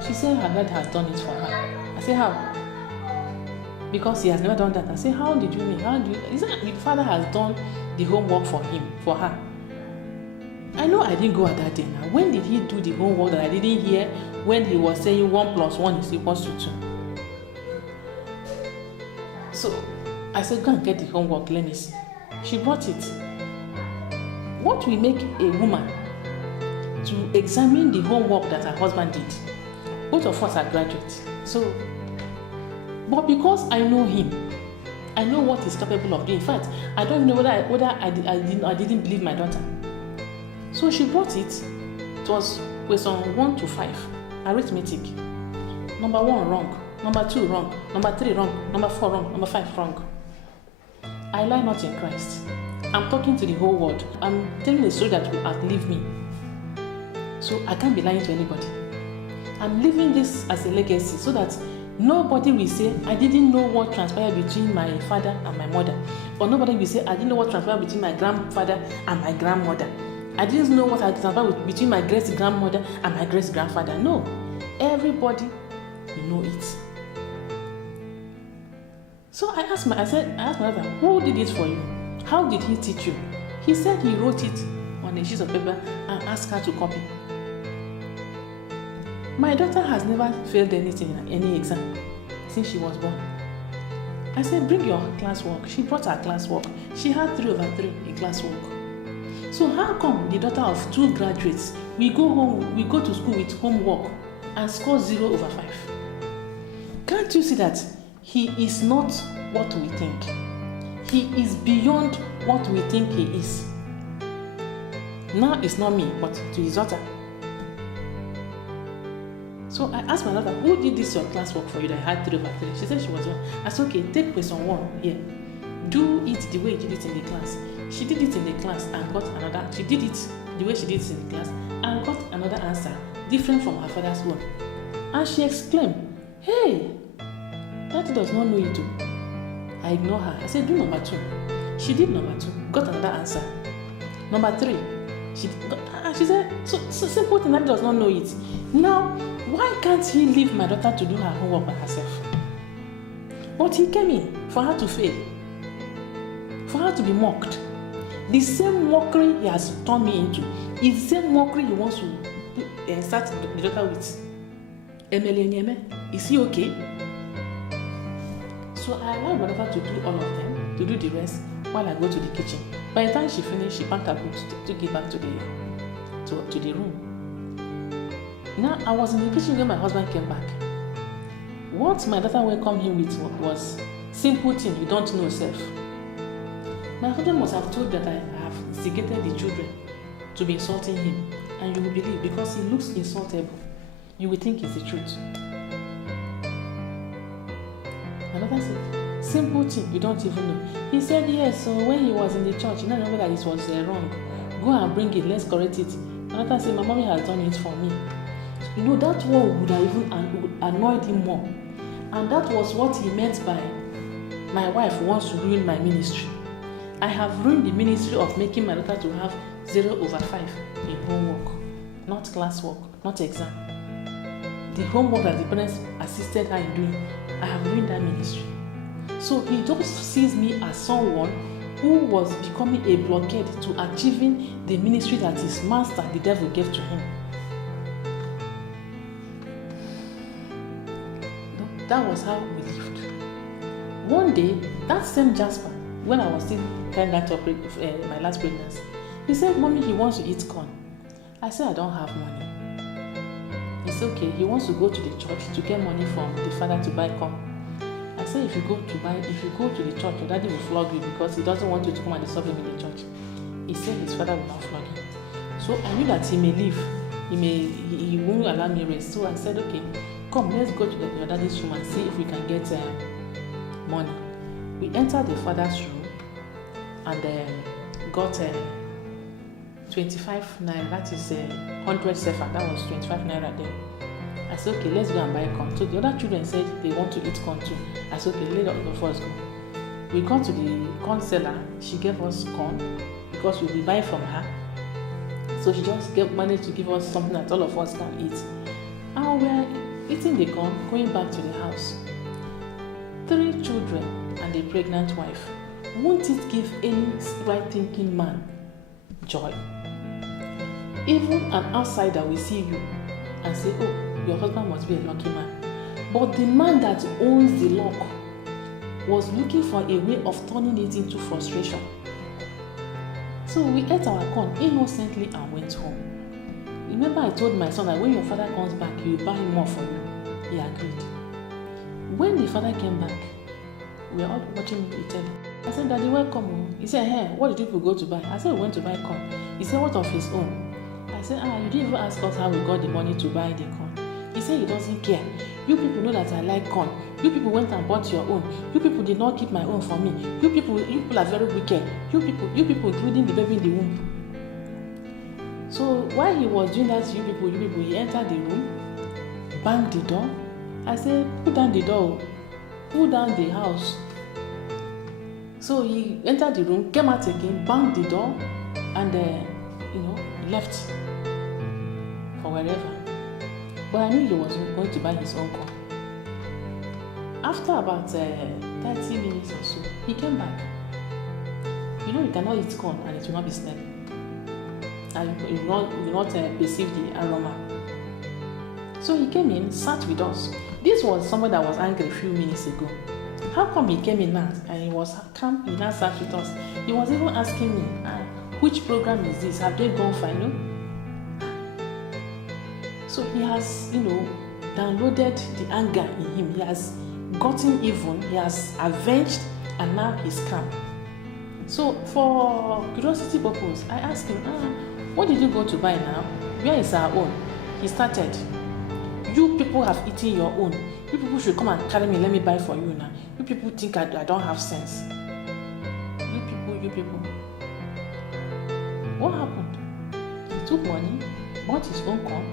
She said her dad has done it for her. I said, how? Because he has never done that. I said, how did you mean? Is that the father has done the homework for her? I know I didn't go at that day now. When did he do the homework that I didn't hear when he was saying 1 + 1 is equals to 2? So I said, go and get the homework, let me see. She brought it. What will make a woman to examine the homework that her husband did? Both of us are graduates. But because I know him, I know what he's capable of doing. In fact, I don't know whether I didn't believe my daughter. So she brought it. It was question 1 to 5, arithmetic. Number 1 wrong, number 2 wrong, number 3 wrong, number 4 wrong, number 5 wrong. I lie not in Christ. I'm talking to the whole world. I'm telling a story that will outlive me. So I can't be lying to anybody. I'm leaving this as a legacy so that nobody will say, I didn't know what transpired between my father and my mother. Or nobody will say, I didn't know what transpired between my grandfather and my grandmother. I didn't know what transpired between my great-grandmother and my great-grandfather. No. Everybody will know it. So I asked my mother, who did it for you? How did he teach you? He said he wrote it on a sheet of paper and asked her to copy. My daughter has never failed anything in any exam since she was born. I said, bring your classwork. She brought her classwork. She had 3/3 in classwork. So how come the daughter of 2 graduates, we go to school with homework and score 0/5? Can't you see that he is not what we think? He is beyond what we think he is. Now it's not me, but to his daughter. So I asked my daughter, who did this your classwork for you that I had 3/3? She said she was one. I said, okay, take question 1 here. Do it the way you did it in the class. She did it in the class and got another. She did it the way she did it in the class and got another answer different from her father's one. And she exclaimed, hey, that does not know you too. I ignore her. I said, do number 2. She did number 2, got another answer. Number 3, she said, so simple thing, that does not know it. Now, why can't he leave my daughter to do her homework by herself? But he came in for her to fail, for her to be mocked. The same mockery he has turned me into is the same mockery he wants to start the daughter with. Emele Nyeme, is he okay? So I allowed my daughter to do all of them, to do the rest, while I go to the kitchen. By the time she finished, she packed her books to give back to the room. Now, I was in the kitchen when my husband came back. What my daughter welcomed him with was simple thing you don't know self. My husband must have told that I have instigated the children to be insulting him, and you will believe because he looks insultable. You will think it's the truth. My daughter said, simple thing you don't even know. He said yes, so when he was in the church, he didn't know that it was wrong. Go and bring it, let's correct it. My daughter said, my mommy has done it for me. You know, that word would have even annoyed him more. And that was what he meant by my wife wants to ruin my ministry. I have ruined the ministry of making my daughter to have 0/5 in homework, not classwork, not exam. The homework that the parents assisted her in doing, I have ruined that ministry. So he just sees me as someone who was becoming a blockade to achieving the ministry that his master, the devil, gave to him. That was how we lived. One day, that same Jasper, when I was still carrying out my last pregnancy, he said, Mommy, he wants to eat corn. I said, I don't have money. He said, okay, he wants to go to the church to get money from the father to buy corn. I said, if you go to the church, your daddy will flog you because he doesn't want you to come and disturb him in the church. He said his father will not flog him. So I knew that he may leave. He won't allow me rest. So I said, okay, come, let's go to your daddy's room and see if we can get money. We entered the father's room and got 25 naira, that is 100 sefa, that was 25 naira then. I said, okay, let's go and buy corn. So the other children said they want to eat corn too. I said, okay, let us go. We got to the corn seller. She gave us corn because we will buy from her. So she just managed to give us something that all of us can eat. And we are eating the corn, going back to the house. 3 children and a pregnant wife. Won't it give any right-thinking man joy? Even an outsider will see you and say, oh, your husband must be a lucky man. But the man that owns the luck was looking for a way of turning it into frustration. So we ate our corn innocently and went home. Remember I told my son that when your father comes back, he will buy more for you. He agreed. When the father came back, we were all watching the telly. I said, Daddy, welcome. He said, hey, what did you people go to buy? I said, we went to buy corn. He said, what of his own? I said, you didn't even ask us how we got the money to buy the corn. He said he doesn't care. You people know that I like corn. You people went and bought your own. You people did not keep my own for me. You people are very wicked. You people, including the baby in the womb. So while he was doing that to you people, he entered the room, banged the door. I said, put down the door, pull down the house. So he entered the room, came out again, banged the door, and left for wherever. But I knew he was going to buy his own corn. After about 30 minutes or so, he came back. You know, you cannot eat corn and it will not be smelly. And you will not perceive the aroma. So he came in, sat with us. This was someone that was angry a few minutes ago. How come he came in now and he was calm? He now sat with us. He was even asking me, which program is this? Have they gone final? So he has, downloaded the anger in him. He has gotten even, he has avenged, and now he's calm. So for curiosity purpose, I asked him, what did you go to buy now? Where is our own? He started, you people have eaten your own. You people should come and carry me, let me buy for you now. You people think I don't have sense. You people. What happened? He took money, bought his own corn,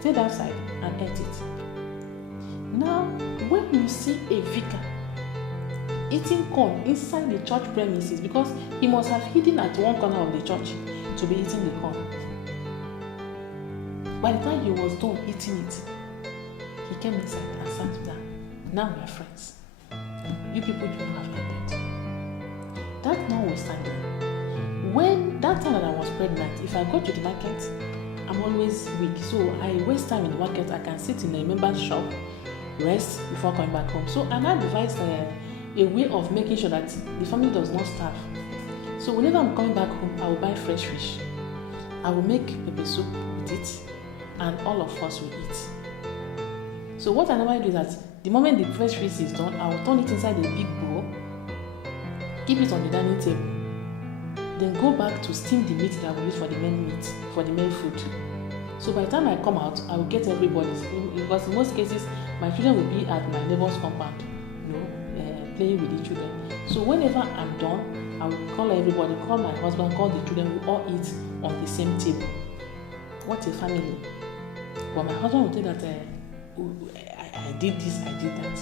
stayed outside and ate it. Now, when you see a vicar eating corn inside the church premises, because he must have hidden at one corner of the church to be eating the corn. By the time he was done eating it, he came inside and sat down. Now we are friends. You people do not have like that. That notwithstanding, when that time that I was pregnant, if I go to the market, I'm always weak. So I waste time in the market. I can sit in a member's shop, rest before coming back home. So I advised a way of making sure that the family does not starve. So whenever I'm coming back home, I will buy fresh fish. I will make pepper soup with it, and all of us will eat. So what I normally do is that the moment the fresh fish is done, I will turn it inside a big bowl, keep it on the dining table, then go back to steam the meat that I will use for the main food. So by the time I come out, I will get everybody's, because in most cases, my children will be at my neighbor's compound, playing with the children. So whenever I'm done, I will call everybody, call my husband, call the children, we all eat on the same table. What a family. But my husband will tell that I did this, I did that.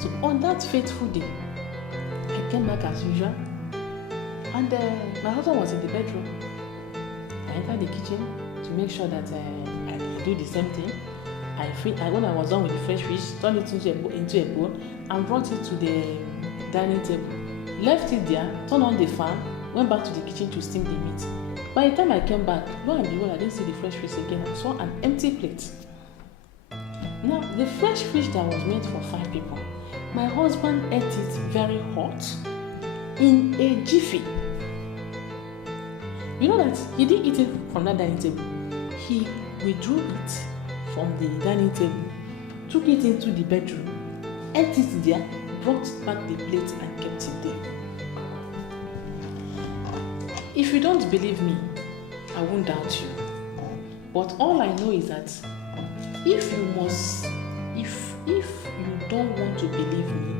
So on that fateful day, I came back as usual, and my husband was in the bedroom. I entered the kitchen to make sure that I do the same thing. When I was done with the fresh fish, turned it into a bowl and brought it to the dining table. Left it there, turned on the fan, went back to the kitchen to steam the meat. By the time I came back, lo and behold, I didn't see the fresh fish again. I saw an empty plate. Now, the fresh fish that was meant for 5 people, my husband ate it very hot in a jiffy. You know that he didn't eat it from that dining table. He withdrew it from the dining table, took it into the bedroom, ate it there, brought back the plate and kept it there. If you don't believe me, I won't doubt you. But all I know is that if you don't want to believe me,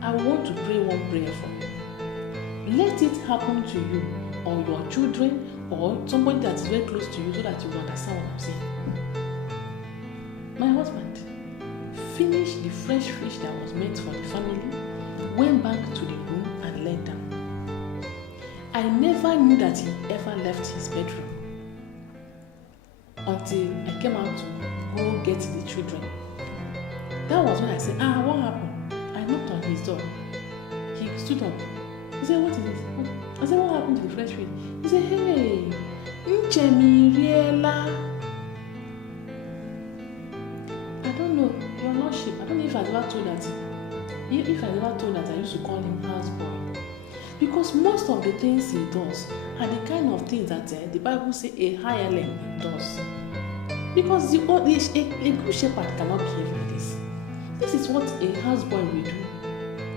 I want to pray one prayer for you. Let it happen to you or your children or somebody that is very close to you so that you will understand what I'm saying. My husband finished the fresh fish that was meant for the family, went back to the room and lay down. I never knew that he ever left his bedroom until I came out to go get the children. That was when I said, what happened? I knocked on his door. He stood up. He said, what is this? I said, what happened to the fresh fish? He said, hey, Nchemiriela. I don't know, your lordship. I don't know if I've ever told that. If I ever told that, I used to call him houseboy. Because most of the things he does are the kind of things that the Bible says a hireling does. Because a good shepherd cannot behave like this. This is what a houseboy will do.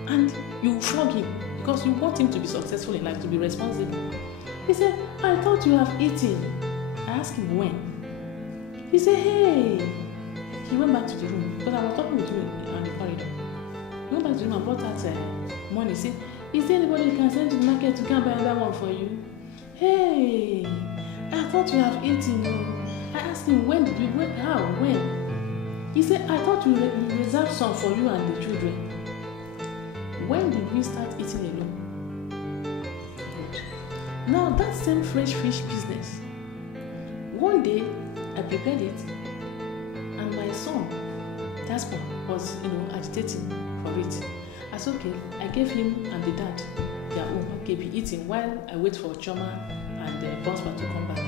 And you flog him because you want him to be successful in life, to be responsible. He said, I thought you have eaten. I asked him when. He said, hey. He went back to the room because I was talking with him on the corridor. He went back to the room and brought that money. He said, is there anybody you can send to the market to come buy another one for you? Hey, I thought you have eaten. I asked him, when? He said, I thought we reserved some for you and the children. When did we start eating alone? Good. Now that same fresh fish business. One day, I prepared it, and my son, Jasper, was agitating for it. I said, okay, I gave him and the dad their own. Okay, be eating while I wait for Choma and Prosper to come back.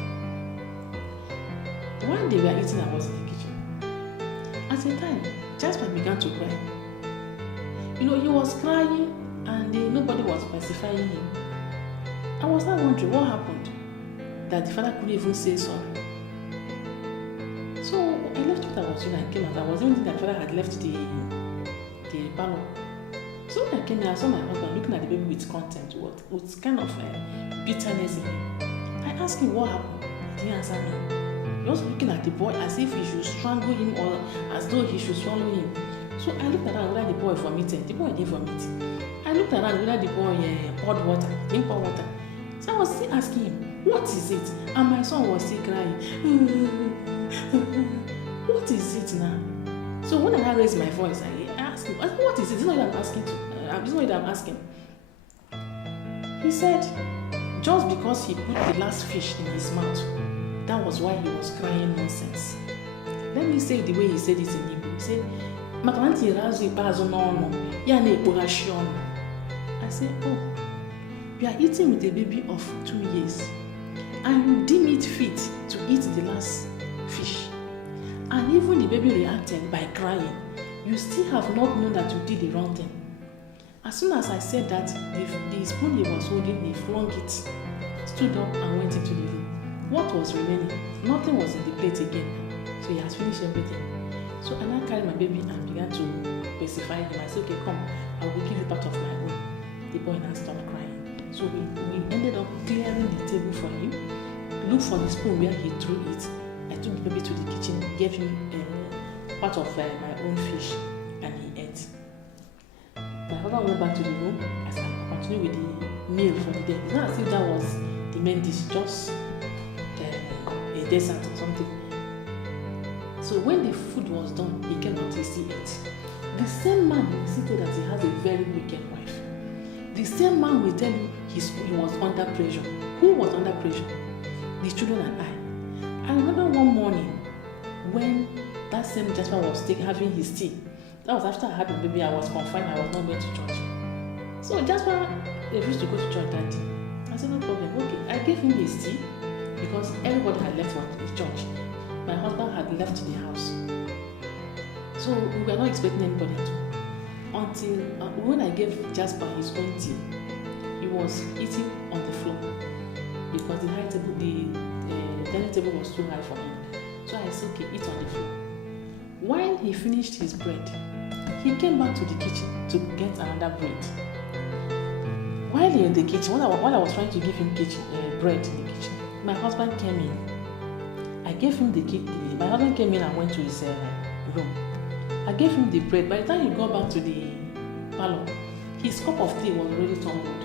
One day we were eating, I was in the kitchen. At the time, Jasper began to cry. He was crying and nobody was pacifying him. I was not wondering what happened, that the father couldn't even say sorry. So I left what I was doing and came out. I was even thinking that the father had left the parlor. So when I came here, I saw my husband looking at the baby with contempt, with kind of bitterness in him. I asked him what happened. He didn't answer me. He was looking at the boy as if he should strangle him or as though he should swallow him. So I looked around whether the boy vomited. The boy didn't vomit. I looked around whether the boy poured water, didn't pour water. So I was still asking him, what is it? And my son was still crying. What is it now? So when I raised my voice, I asked him, what is it? This is not what I'm asking. This is not what I'm asking. He said, just because he put the last fish in his mouth, that was why he was crying nonsense. Let me say it the way he said it in Hebrew. He said, I said, oh, you are eating with a baby of 2 years and you deem it fit to eat the last fish. And even the baby reacted by crying. You still have not known that you did the wrong thing. I As soon as I said that, the spoon he was holding, he flung it, stood up and went into the room. What was remaining? Nothing was in the plate again. So he has finished everything. So I now carried my baby and began to pacify him. I said, okay, come, I will give you part of my own. The boy now stopped crying. So we ended up clearing the table for him, looked for the spoon where he threw it. I took the baby to the kitchen, gave him part of my own fish, and he ate. My husband went back to the room as I continued with the meal for the day. It's not as if that was the main dish, just a dessert or something. So when the food was done, he came out to see it. The same man insisted that he has a very wicked wife. The same man will tell you he was under pressure. Who was under pressure? The children and I. I remember one morning when that same Jasper was having his tea. That was after I had my baby. I was confined. I was not going to church. So Jasper refused to go to church that day. I said, no problem. Okay. I gave him his tea because everybody had left for the church. My husband had left the house. So we were not expecting anybody at all. Until when I gave Jasper his own tea, he was eating on the floor because the dining table was too high for him. So I said, okay, eat on the floor. While he finished his bread, he came back to the kitchen to get another bread. While he in the kitchen, while I was trying to give him bread in the kitchen, my husband came in. I gave him the key. My husband came in and went to his room. I gave him the bread. By the time he got back to the parlor, his cup of tea was already tumbled.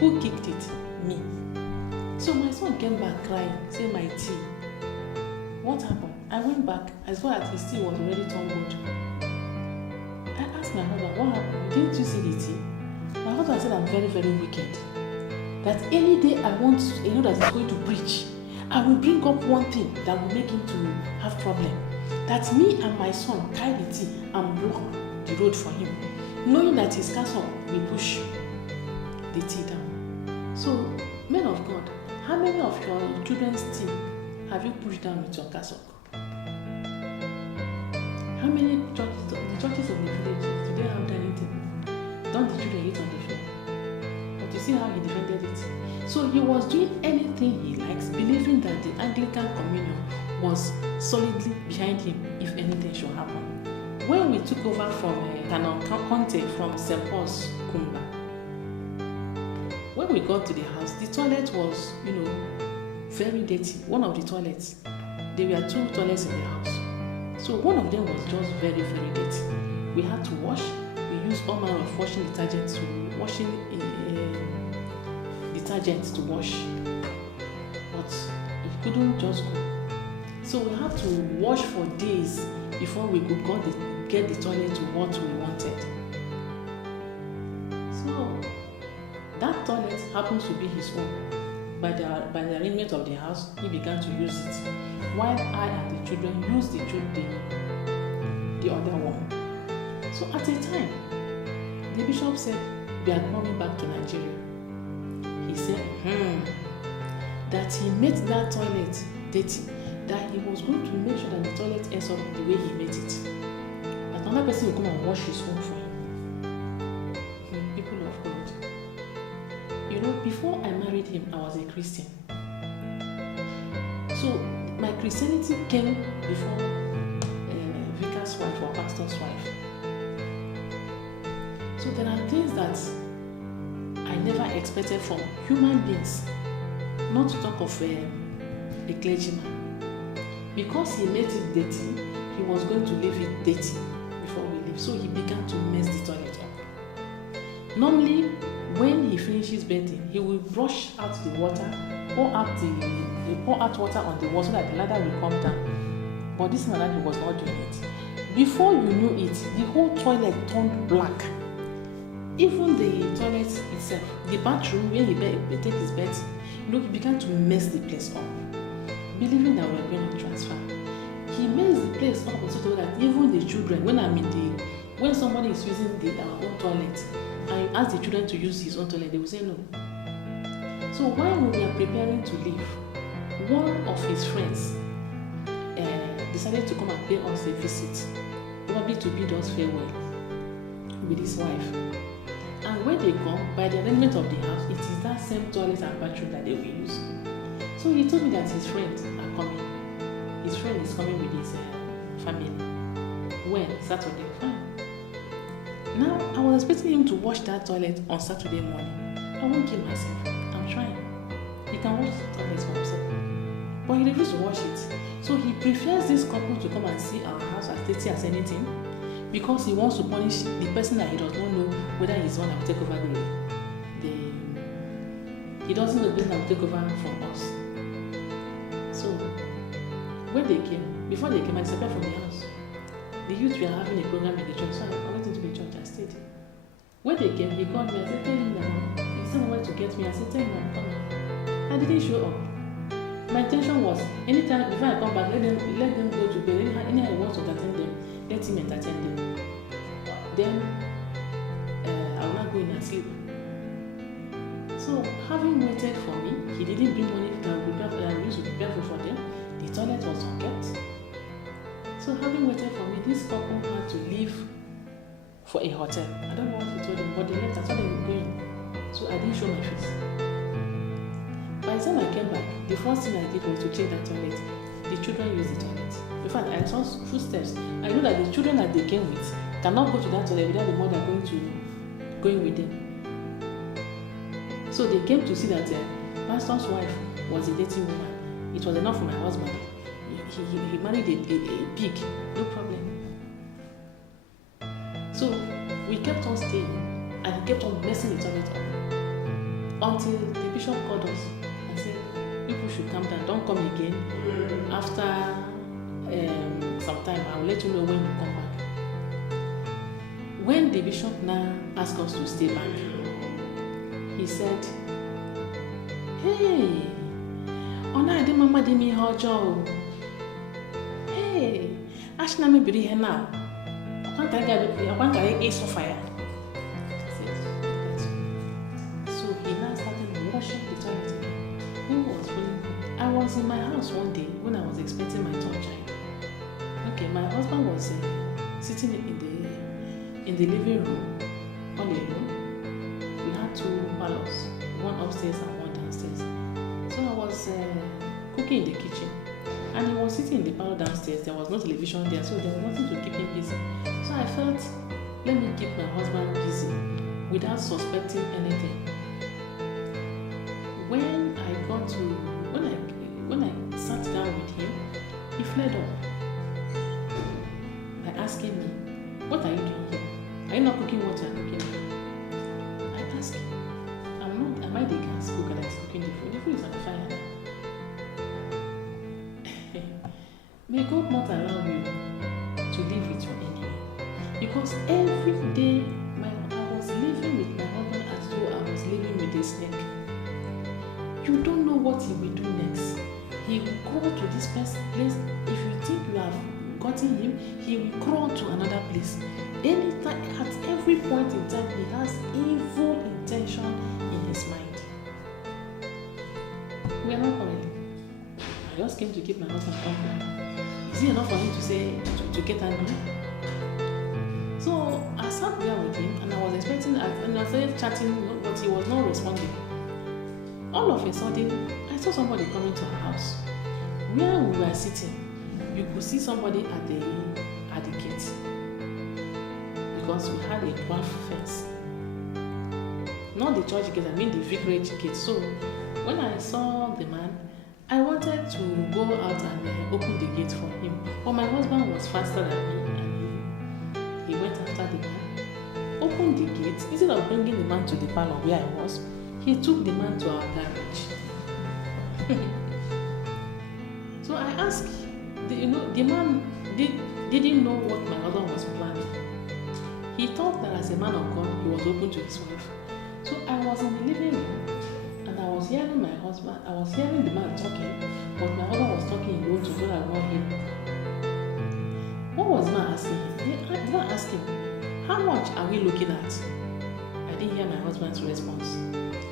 Who kicked it? Me. So my son came back crying, saying, my tea. What happened? I went back. I saw that his tea was already tumbled. I asked my husband, what happened? Didn't you see the tea? My husband said, I'm very, very wicked. That any day I want to know that he's going to preach, I will bring up one thing that will make him to have problem. That me and my son carry the tea and block the road for him, knowing that his castle will push the tea down. So, men of God, how many of your children's tea have you pushed down with your castle? How many churches, the churches of the village, do they have dining table? Don't the children eat on the floor? But you see how he defended it. So he was doing anything he likes, believing that the Anglican communion was solidly behind him if anything should happen. When we took over from Canon Conte from St. Paul's Kumba, when we got to the house, the toilet was, very dirty. One of the toilets, there were 2 toilets in the house. So one of them was just very, very dirty. We had to wash. We used all manner of washing detergent to wash, but it couldn't just go. So we had to wash for days before we could get the toilet to what we wanted. So that toilet happens to be his own. By the arrangement of the house, he began to use it, while I and the children used the other one. So at a time, the bishop said, we are coming back to Nigeria. He said, that he made that toilet dirty, that he was going to make sure that the toilet ends up the way he made it. That another person will come and wash his own for him. People of God. Before I married him, I was a Christian. So my Christianity came before vicar's wife or pastor's wife. So there are things that I never expected from human beings, not to talk of a clergyman. Because he made it dirty, he was going to leave it dirty before we leave. So he began to mess the toilet up. Normally, when he finishes bathing, he will brush out the water, pour out water on the wall so that the ladder will come down. But this man, he was not doing it. Before you knew it, the whole toilet turned black. Even the toilet itself, the bathroom where he take his bed, he began to mess the place up, believing that we were going to transfer. He messed the place up so that even the children, when somebody is using our own toilet, and you ask the children to use his own toilet, they will say no. So while we were preparing to leave, one of his friends decided to come and pay us a visit, probably to bid us farewell with his wife. And when they come, by the arrangement of the house, it is that same toilet and bathroom that they will use. So he told me that his friends are coming. His friend is coming with his family. When? Saturday. Fine. Now, I was expecting him to wash that toilet on Saturday morning. I won't kill myself. I'm trying. He can wash the toilet for himself. But he refused to wash it. So he prefers this couple to come and see our house as dirty as anything, because he wants to punish the person that he does not know whether he's the one that will take over he doesn't know the person that will take over from us. So when they came, before they came, I disappeared from the house. The youth were having a program in the church, so I went into the church. I stayed. When they came, he called me. I said, tell him that he said where to get me. I said, tell him I'm coming. I didn't show up. My intention was, anytime before I come back, let them go to bed. Anyhow he wants to entertain them, let him entertain them. Then I will not go in and sleep. So having waited for me, he didn't bring money that I used to prepare food for them. The toilet was unkept. So having waited for me, this couple had to leave for a hotel. I don't know what he told them, but they left. I saw them going. So I didn't show my face. By the time I came back, the first thing I did was to check that toilet. The children used the toilet. In fact, I saw footsteps. I know that the children that they came with cannot go to that toilet without the mother going with them. So they came to see that pastor's wife was a dating woman. It was enough for my husband. He married a pig, no problem. So we kept on staying, and he kept on messing the toilet up until the bishop called us and said, people should calm down, don't come again. After some time, I will let you know when we come back. When the bishop now asked us to stay back, he said, hey, Ona de mama de mi hojo. Hey, ashna me biri he now. I want to eat fire. So he now started washing the toilet again. Who was willing? I was in my house one day when I was expecting my third child. Okay, my husband was sitting in the living room all alone. We had two parlors, one upstairs and one downstairs. So I was cooking in the kitchen, and he was sitting in the parlor downstairs. There was no television there, so there was nothing to keep him busy. So I felt, let me keep my husband busy without suspecting anything. When I sat down with him, he fled up by asking me, what are you doing here? Are you not cooking what you are cooking? I asked him, am I the gas cooker that is cooking the food? The food is on the fire now. May God not allow you to live with your enemy. Because every day I was living with my husband as though I was living with a snake. You don't know what he will do next. He will go to this place. If you think you have gotten him, he will crawl to another place. Anytime, at every point in time, he has evil intention in his mind. We are not coming. I just came to keep my husband company. Is it enough for him to say to get angry? So I sat there with him, and I was expecting, and I started chatting, but he was not responding. All of a sudden, I saw somebody coming to our house. Where we were sitting, you could see somebody at the gate, because we had a dwarf fence. Not the church gate, I mean the vicarage gate. So when I saw the man, I wanted to go out and open the gate for him. But my husband was faster than me, and he went after the man, opened the gate. Instead of bringing the man to the parlor where I was, he took the man to our garage. So I asked, the man didn't know what my husband was planning. He thought that as a man of God, he was open to his wife. So I was in the living room, and I was hearing my husband, I was hearing the man talking, but my husband was talking in low to so I would not hear. What was the man asking him? The man asked him, how much are we looking at? I didn't hear my husband's response.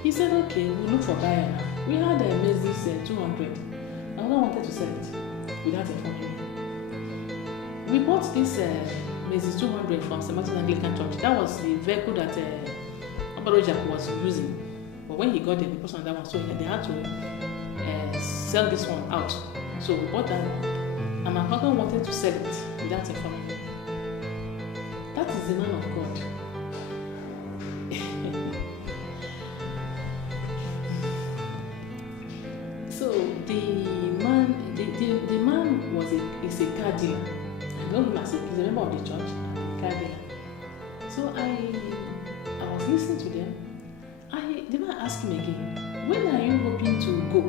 He said, okay, we'll look for buyer now. We had a Mercedes 200. My husband wanted to sell it without informing me. We bought this Mercedes 200 from St. Martin's Anglican Church. That was the vehicle that Abarojak was using. But when he got there, the person on that one, so they had to sell this one out. So we bought that one. And my husband wanted to sell it without informing me. That is the man of God. So the man is a car dealer. I know him as he's a member of the church and a car dealer. So I was listening to them. The man asked me again, when are you hoping to go?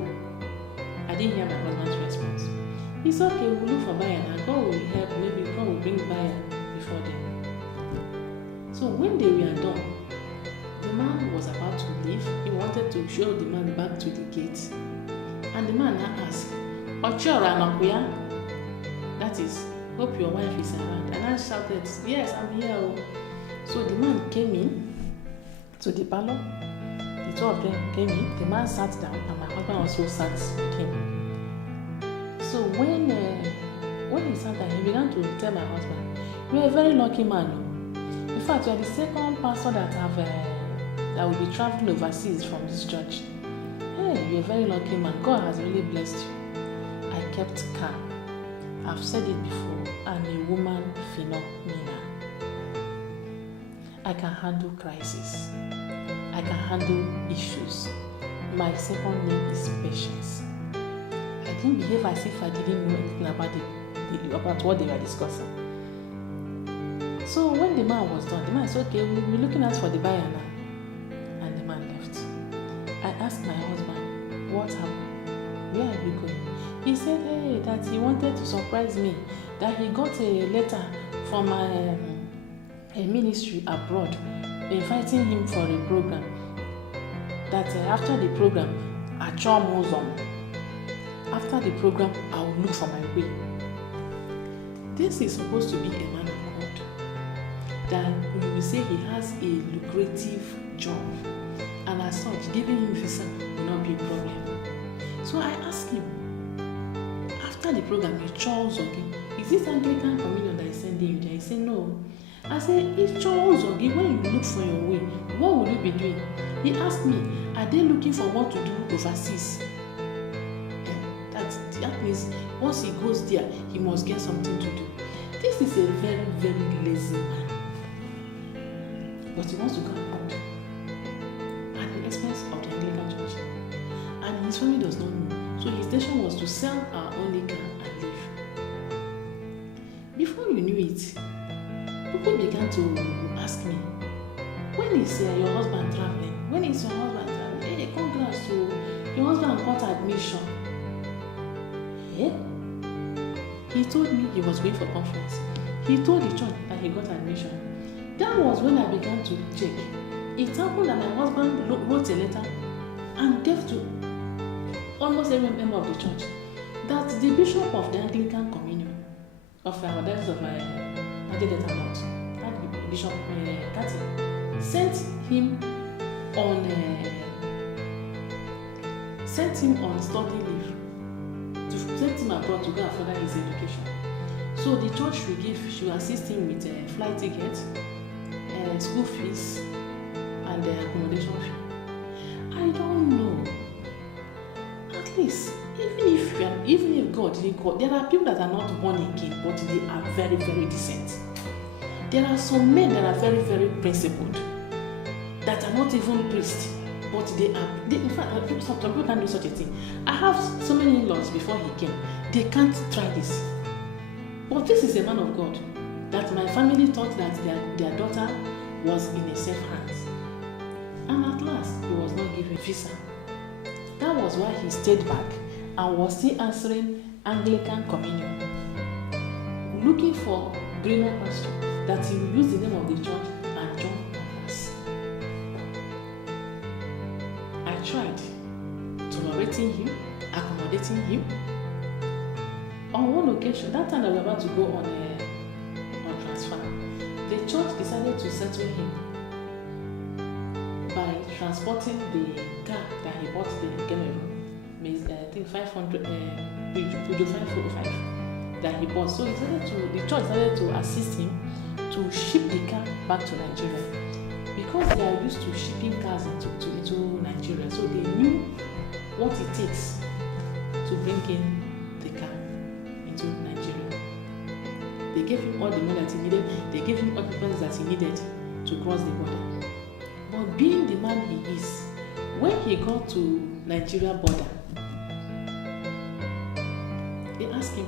I didn't hear my husband's response. He said, okay, we'll look for buyer and God will help, maybe God will bring buyer before then. So when they were done, the man was about to leave. He wanted to show the man back to the gate. And the man now asked, Ochora Nakuya? That is, hope your wife is around. And I shouted, yes, I'm here. So the man came in to the parlor. The two of them came in. The man sat down, and my husband also sat with him. So when he sat down, he began to tell my husband, "You're a very lucky man. In fact, you're the second pastor that will be traveling overseas from this church. Hey, you're a very lucky man. God has really blessed you." I kept calm. I've said it before. I'm a woman phenomena. I can handle crisis. I can handle issues. My second name is patience. I didn't behave as if I didn't know anything about what they were discussing. So when the man was done, the man said, okay, we'll be looking out for the buyer now. And the man left. I asked my husband, what happened? Where are you going? He said, hey, that he wanted to surprise me, that he got a letter from a ministry abroad inviting him for a program. That after the program, after the program, I will look for my way. This is supposed to be a man of God. That we will say he has a lucrative job. And as such, giving him visa will not be a problem. So I asked him, after the program, Charles Ogi, is this Anglican communion that is sending you there? He said, no. I said, if Charles Ogi, when you look for your way, what will you be doing? He asked me, are they looking for what to do overseas? That means once he goes there, he must get something to do. This is a very, very lazy man. But he wants to go abroad at the expense of the Anglican church. And his family does not know. So his intention was to sell our only car and leave. Before you knew it, people began to ask me, when is your husband traveling? When is your husband traveling? Hey, congrats to your husband got admission. Yeah? He told me he was going for conference. He told the church that he got admission. That was when I began to check. It happened that my husband wrote a letter and gave to almost every member of the church that the bishop of the Anglican Communion of our Diocese of Adedeta North, that Bishop Kati, sent him on study leave to send him abroad to go and further his education. So the church should assist him with flight ticket, school fees, and accommodation fee. I don't know. At least, even if God didn't call, there are people that are not born again, but they are very, very decent. There are some men that are very, very principled, that are not even priests, but in fact, some people can't do such a thing. I have so many in-laws before he came. They can't try this. But this is a man of God, that my family thought that their daughter was in a safe hands. And at last, he was not given visa. That was why he stayed back and was still answering Anglican Communion, looking for greener pasture, that he will use the name of the church and join us. I tried tolerating him, accommodating him. On one occasion, that time that we were about to go on transfer, the church decided to settle him by transporting the car that he bought the Cameroon, I think 500, Peugeot 505 that he bought. So the church decided to assist him to ship the car back to Nigeria, because they are used to shipping cars into Nigeria, so they knew what it takes to bring in the car into Nigeria. They gave him all the money that he needed. They gave him all the funds that he needed to cross the border. But being the man he is, when he got to Nigeria border, they asked him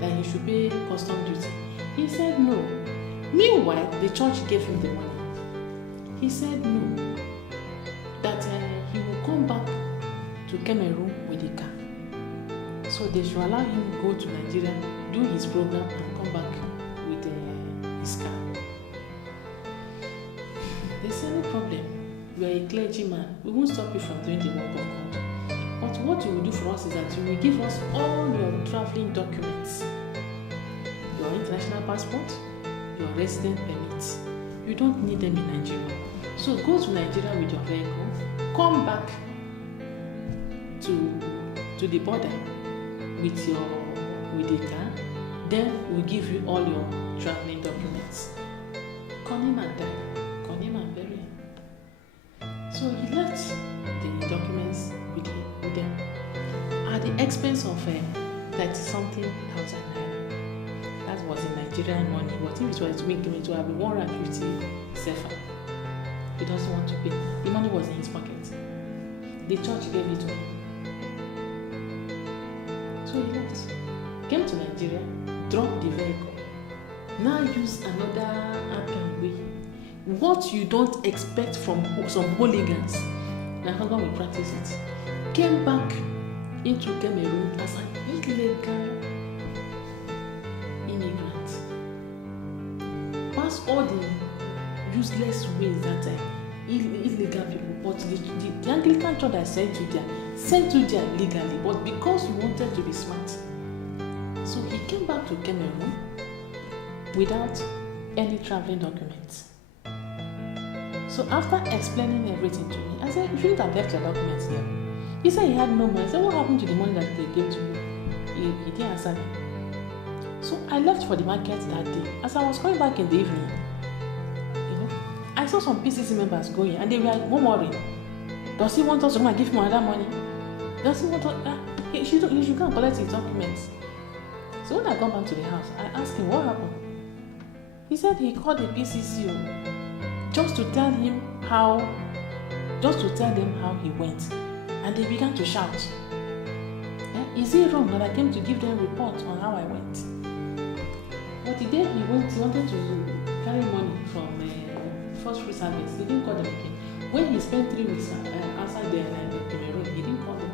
that he should pay custom duty. He said no. Meanwhile, the church gave him the money. He said no, that he will come back to Cameroon with the car. So they should allow him go to Nigeria, do his program, and come back with his car. They said, no problem. You are a clergyman. We won't stop you from doing the work of God. But what you will do for us is that you will give us all your traveling documents, your international passport, your resident permits. You don't need them in Nigeria. So go to Nigeria with your vehicle, come back to the border with the car, then we'll give you all your traveling documents. Konima died. Konima buried him. So he left the documents with them at the expense of 30-something thousand naira. That was in Nigerian money, but if it was weekly, it would have been 150 sefa. He doesn't want to pay. The money was in his pocket. The church gave it to him. So he left. Came to Nigeria, dropped the vehicle. Now use another Appian way. What you don't expect from some hooligans, now how we practice it. Came back into Cameroon as an illegal immigrant. Passed all the useless ways that illegal people, but the Anglican church that sent you there legally, but because you wanted to be smart. So he came back to Cameroon without any traveling documents. So after explaining everything to me, I said, you shouldn't have left your documents here. He said he had no money. I said, what happened to the money that they gave to you? He didn't answer me. So I left for the market that day. As I was coming back in the evening, I saw some PCC members going and they were murmuring. Does he want us to go and give him another money? Does he want us? You should go and collect his documents. So when I got back to the house, I asked him what happened. He said he called the PCC just to tell them how he went. And they began to shout. Is it wrong that I came to give them reports on how I went? But the day he wanted to carry money from first fruit service. He didn't call them again. When he spent 3 weeks outside the Cameroon, he didn't call them.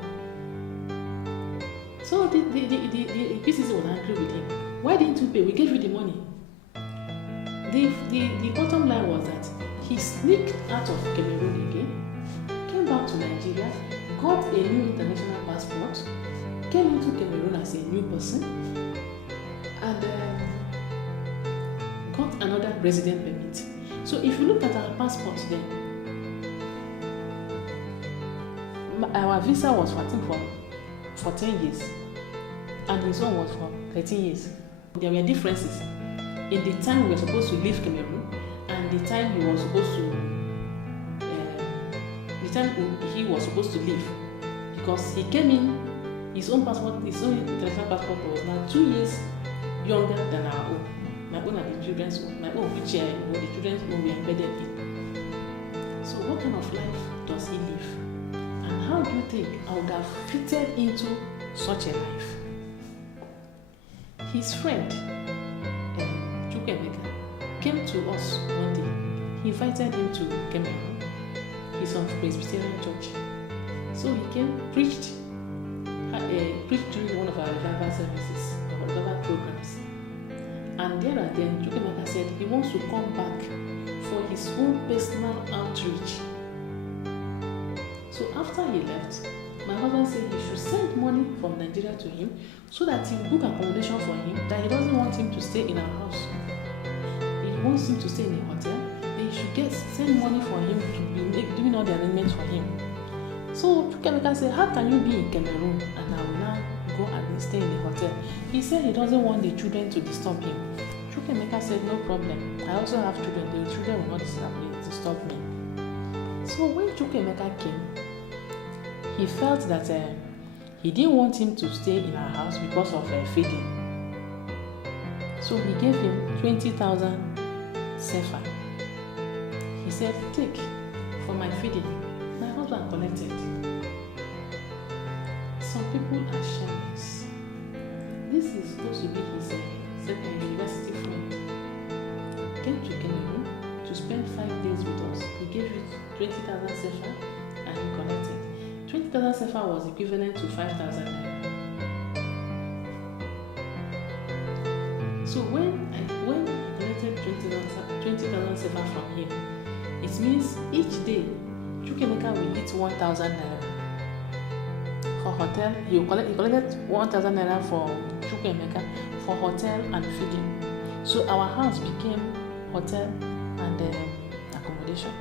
So the PCC was angry with him. Why didn't you pay? We gave you the money. The bottom line was that he sneaked out of Cameroon again, came back to Nigeria, got a new international passport, came into Cameroon as a new person, and got another resident permit. So if you look at our passports then, our visa was for 10 years and his own was for 13 years. There were differences in the time we were supposed to leave Cameroon and the time he was supposed to leave, because he came in, his own international passport was now 2 years younger than our own. My own and the children's own. My own, which the children's own we embedded in. So what kind of life does he live? And how do you think I would have fitted into such a life? His friend, Chukwemeka, came to us one day. He invited him to Cameroon. He's from Presbyterian Church. So he came, preached during one of our revival services, our revival programs. And there and then, Chukwemeka said he wants to come back for his own personal outreach. So after he left, my husband said he should send money from Nigeria to him so that he will book accommodation for him, that he doesn't want him to stay in our house. He wants him to stay in a hotel. They should send money for him to be doing all the arrangements for him. So Chukwemeka said, how can you be in Cameroon and I will now go and stay in the hotel? He said he doesn't want the children to disturb him. Chukwuemeka said, no problem. I also have children. The children will not disturb me. So when Chukwuemeka came, he felt that he didn't want him to stay in our house because of feeding. So he gave him 20,000 sefa. He said, take for my feeding. My husband collected. Some people are shameless. This is supposed to be his university friend. Came to Cameroon to spend 5 days with us. He gave you 20,000 sefa and he collected. 20,000 sefa was equivalent to 5,000 naira. So when he collected 20,000 sefa from him, it means each day Chukwuemeka will eat 1,000 naira. For hotel, he collected 1,000 naira for Chukwuemeka for hotel and feeding. So our house became hotel and accommodation.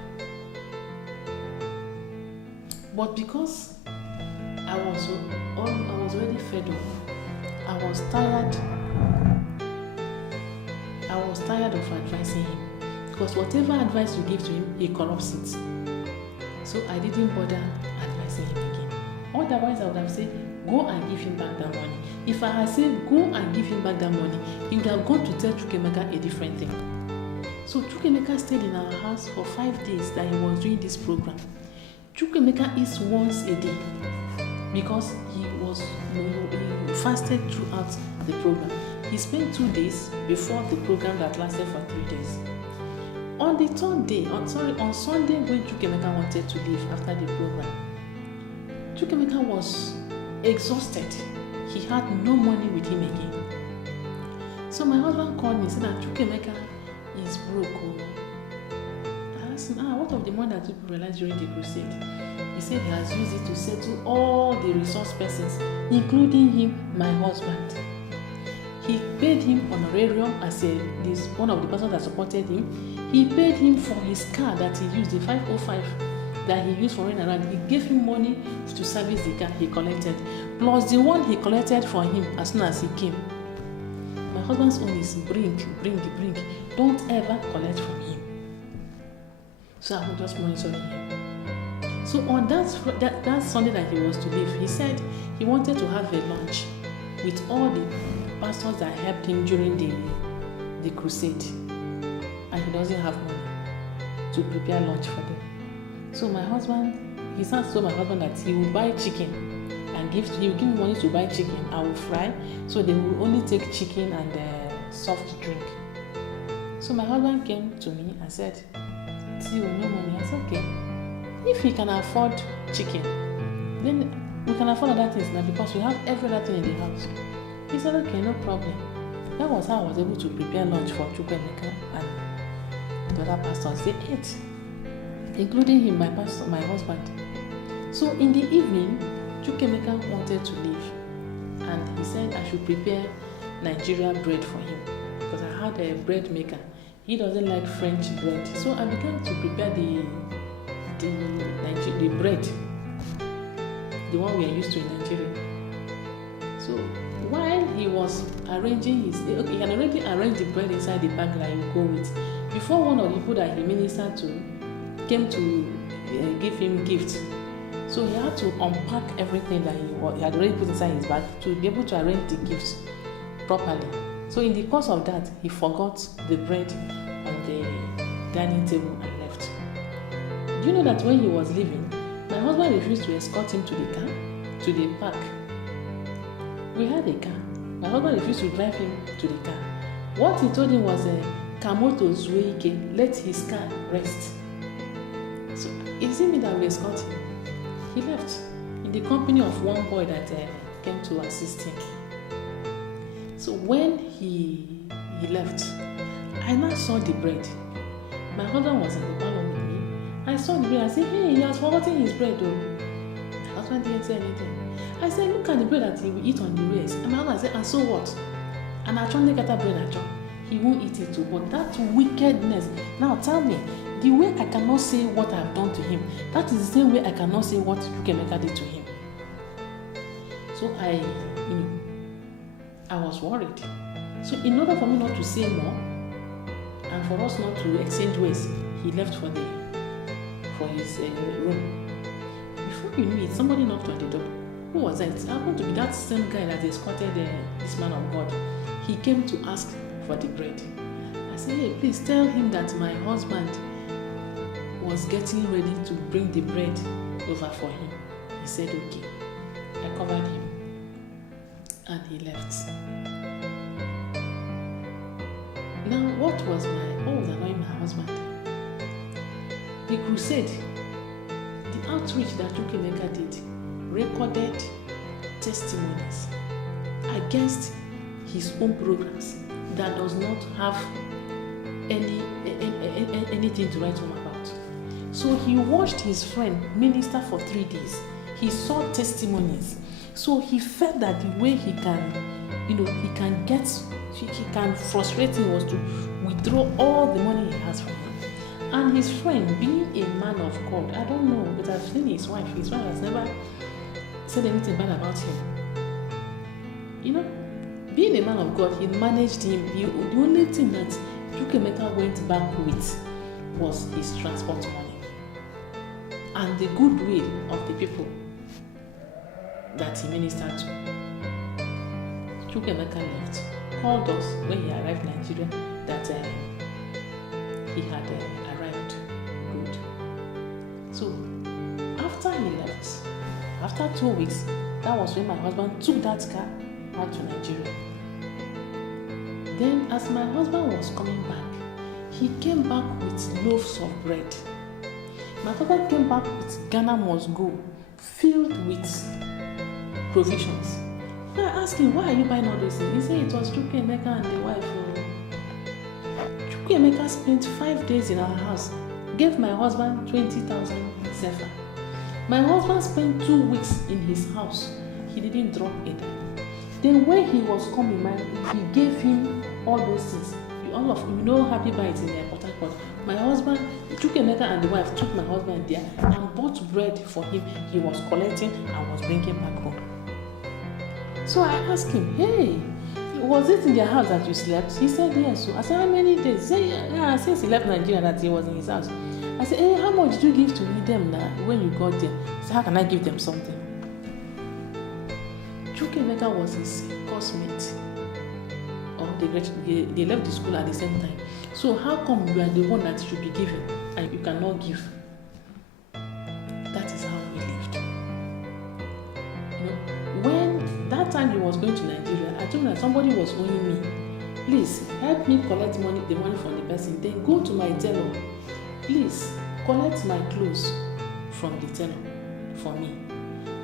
But because I was already fed up, I was tired of advising him, because whatever advice you give to him, he corrupts it. So I didn't bother advising him again. Otherwise, I would have said, go and give him back that money. If I had said, go and give him back that money, he would have gone to tell Chukwuemeka a different thing. So Chukwuemeka stayed in our house for 5 days that he was doing this program. Chukwuemeka eats once a day because he fasted throughout the program. He spent 2 days before the program that lasted for 3 days. On the third day, on Sunday when Chukwuemeka wanted to leave after the program, Chukwuemeka was exhausted. He had no money with him again. So my husband called me and said that Chukwuemeka is broke. I asked him, what of the money that people realized during the crusade? He said he has used it to settle all the resource persons, including him, my husband. He paid him honorarium as one of the persons that supported him. He paid him for his car that he used, the 505 that he used for running around. He gave him money to service the car he collected, plus the one he collected for him as soon as he came. My husband's own is bring. Don't ever collect from him. So I will just monitor him. So on that Sunday that he was to leave, he said he wanted to have a lunch with all the pastors that helped him during the crusade, and he doesn't have money to prepare lunch for them. So he told my husband that he would buy chicken and he will give me money to buy chicken. I will fry, so they will only take chicken and soft drink. So my husband came to me and said, see, no money. I said, okay, if he can afford chicken, then we can afford other things now, because we have every other thing in the house. He said, okay, no problem. That was how I was able to prepare lunch for Chukwuemeka and the other pastors. They ate, including him, my husband. So in the evening, Chukwuemeka wanted to leave, and he said I should prepare Nigeria bread for him, because I had a bread maker. He doesn't like French bread. So I began to prepare the bread, the one we are used to in Nigeria. So while he was arranging he had already arranged the bread inside the bag that he would go with. Before one of the people that he ministered to came to give him gifts, so he had to unpack everything that he had already put inside his bag to be able to arrange the gifts properly. So in the course of that, he forgot the bread on the dining table and left. Do you know that when he was leaving, my husband refused to escort him to the park? We had a car. My husband refused to drive him to the car. What he told him was, Kamoto Zueike, let his car rest. So it didn't mean that we escort him. He left in the company of one boy that came to assist him. So when he left, I now saw the bread. My husband was in the parlor with me. I saw the bread. I said, hey, he has forgotten his bread though. My husband didn't say anything. I said, look at the bread that he will eat on the race. And my husband said, and so what? And I tried to get that bread. He won't eat it too. But that wickedness. Now tell me, the way I cannot say what I've done to him, that is the same way I cannot say what Chukwuemeka did to him. So I was worried. So in order for me not to say more, And for us not to exchange words, he left for his room. Before you knew it, somebody knocked on the door. Who was that? It happened to be that same guy that escorted this man of God. He came to ask for the bread. I said, hey, please tell him that my husband was getting ready to bring the bread over for him. He said, okay. I covered him and he left. Now, what was annoying my husband? The crusade, the outreach that Chukwuemeka did, recorded testimonies against his own programs that does not have anything to write home about. So he watched his friend minister for 3 days. He saw testimonies. So he felt that the way he can frustrate him was to withdraw all the money he has from him. And his friend, being a man of God, I don't know, but I've seen his wife. His wife has never said anything bad about him. Being a man of God, he managed him. The only thing that Chukwuemeka went back with was his transport money and the goodwill of the people that he ministered to. Chukwuemeka left, called us when he arrived in Nigeria that he had arrived. Good. So after he left, after 2 weeks, that was when my husband took that car back to Nigeria. Then as my husband was coming back, he came back with loaves of bread. My husband came back with Ghana Must Go, filled with provisions. So I asked him, why are you buying all those things? He said it was Chukwuemeka and the wife. Chukwuemeka spent 5 days in our house, gave my husband 20,000 sefa. My husband spent 2 weeks in his house. He didn't drop a dime. Then when he was coming, he gave him all those things. Happy Bites in Port Harcourt. My husband, Chukwuemeka and the wife took my husband there and bought bread for him. He was collecting and was bringing back home. So I asked him, hey, was it in their house that you slept? He said, yes. So I said, how many days? He said, yeah, since he left Nigeria that he was in his house. I said, hey, how much did you give to them now when you got there? He said, how can I give them something? Chukwuemeka was his coursemate. They left the school at the same time. So how come you are the one that should be given and you cannot give? That is how we lived. When that time he was going to Nigeria, I told him that somebody was owing me. Please help me collect the money from the person. Then go to my tailor. Please collect my clothes from the tailor for me.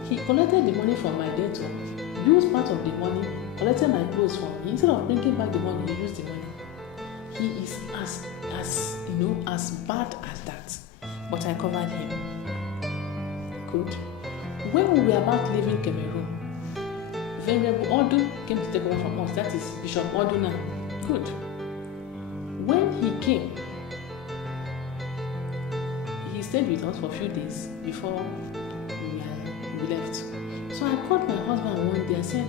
He collected the money from my debtor, used part of the money, collected my clothes from me. Instead of bringing back the money, he used the money. He is as bad as that. But I covered him. Good. When we were about leaving Cameroon, Venerable Odu came to take over from us. That is Bishop Odu now. Good. When he came, he stayed with us for a few days before we left. So I called my husband one day and said,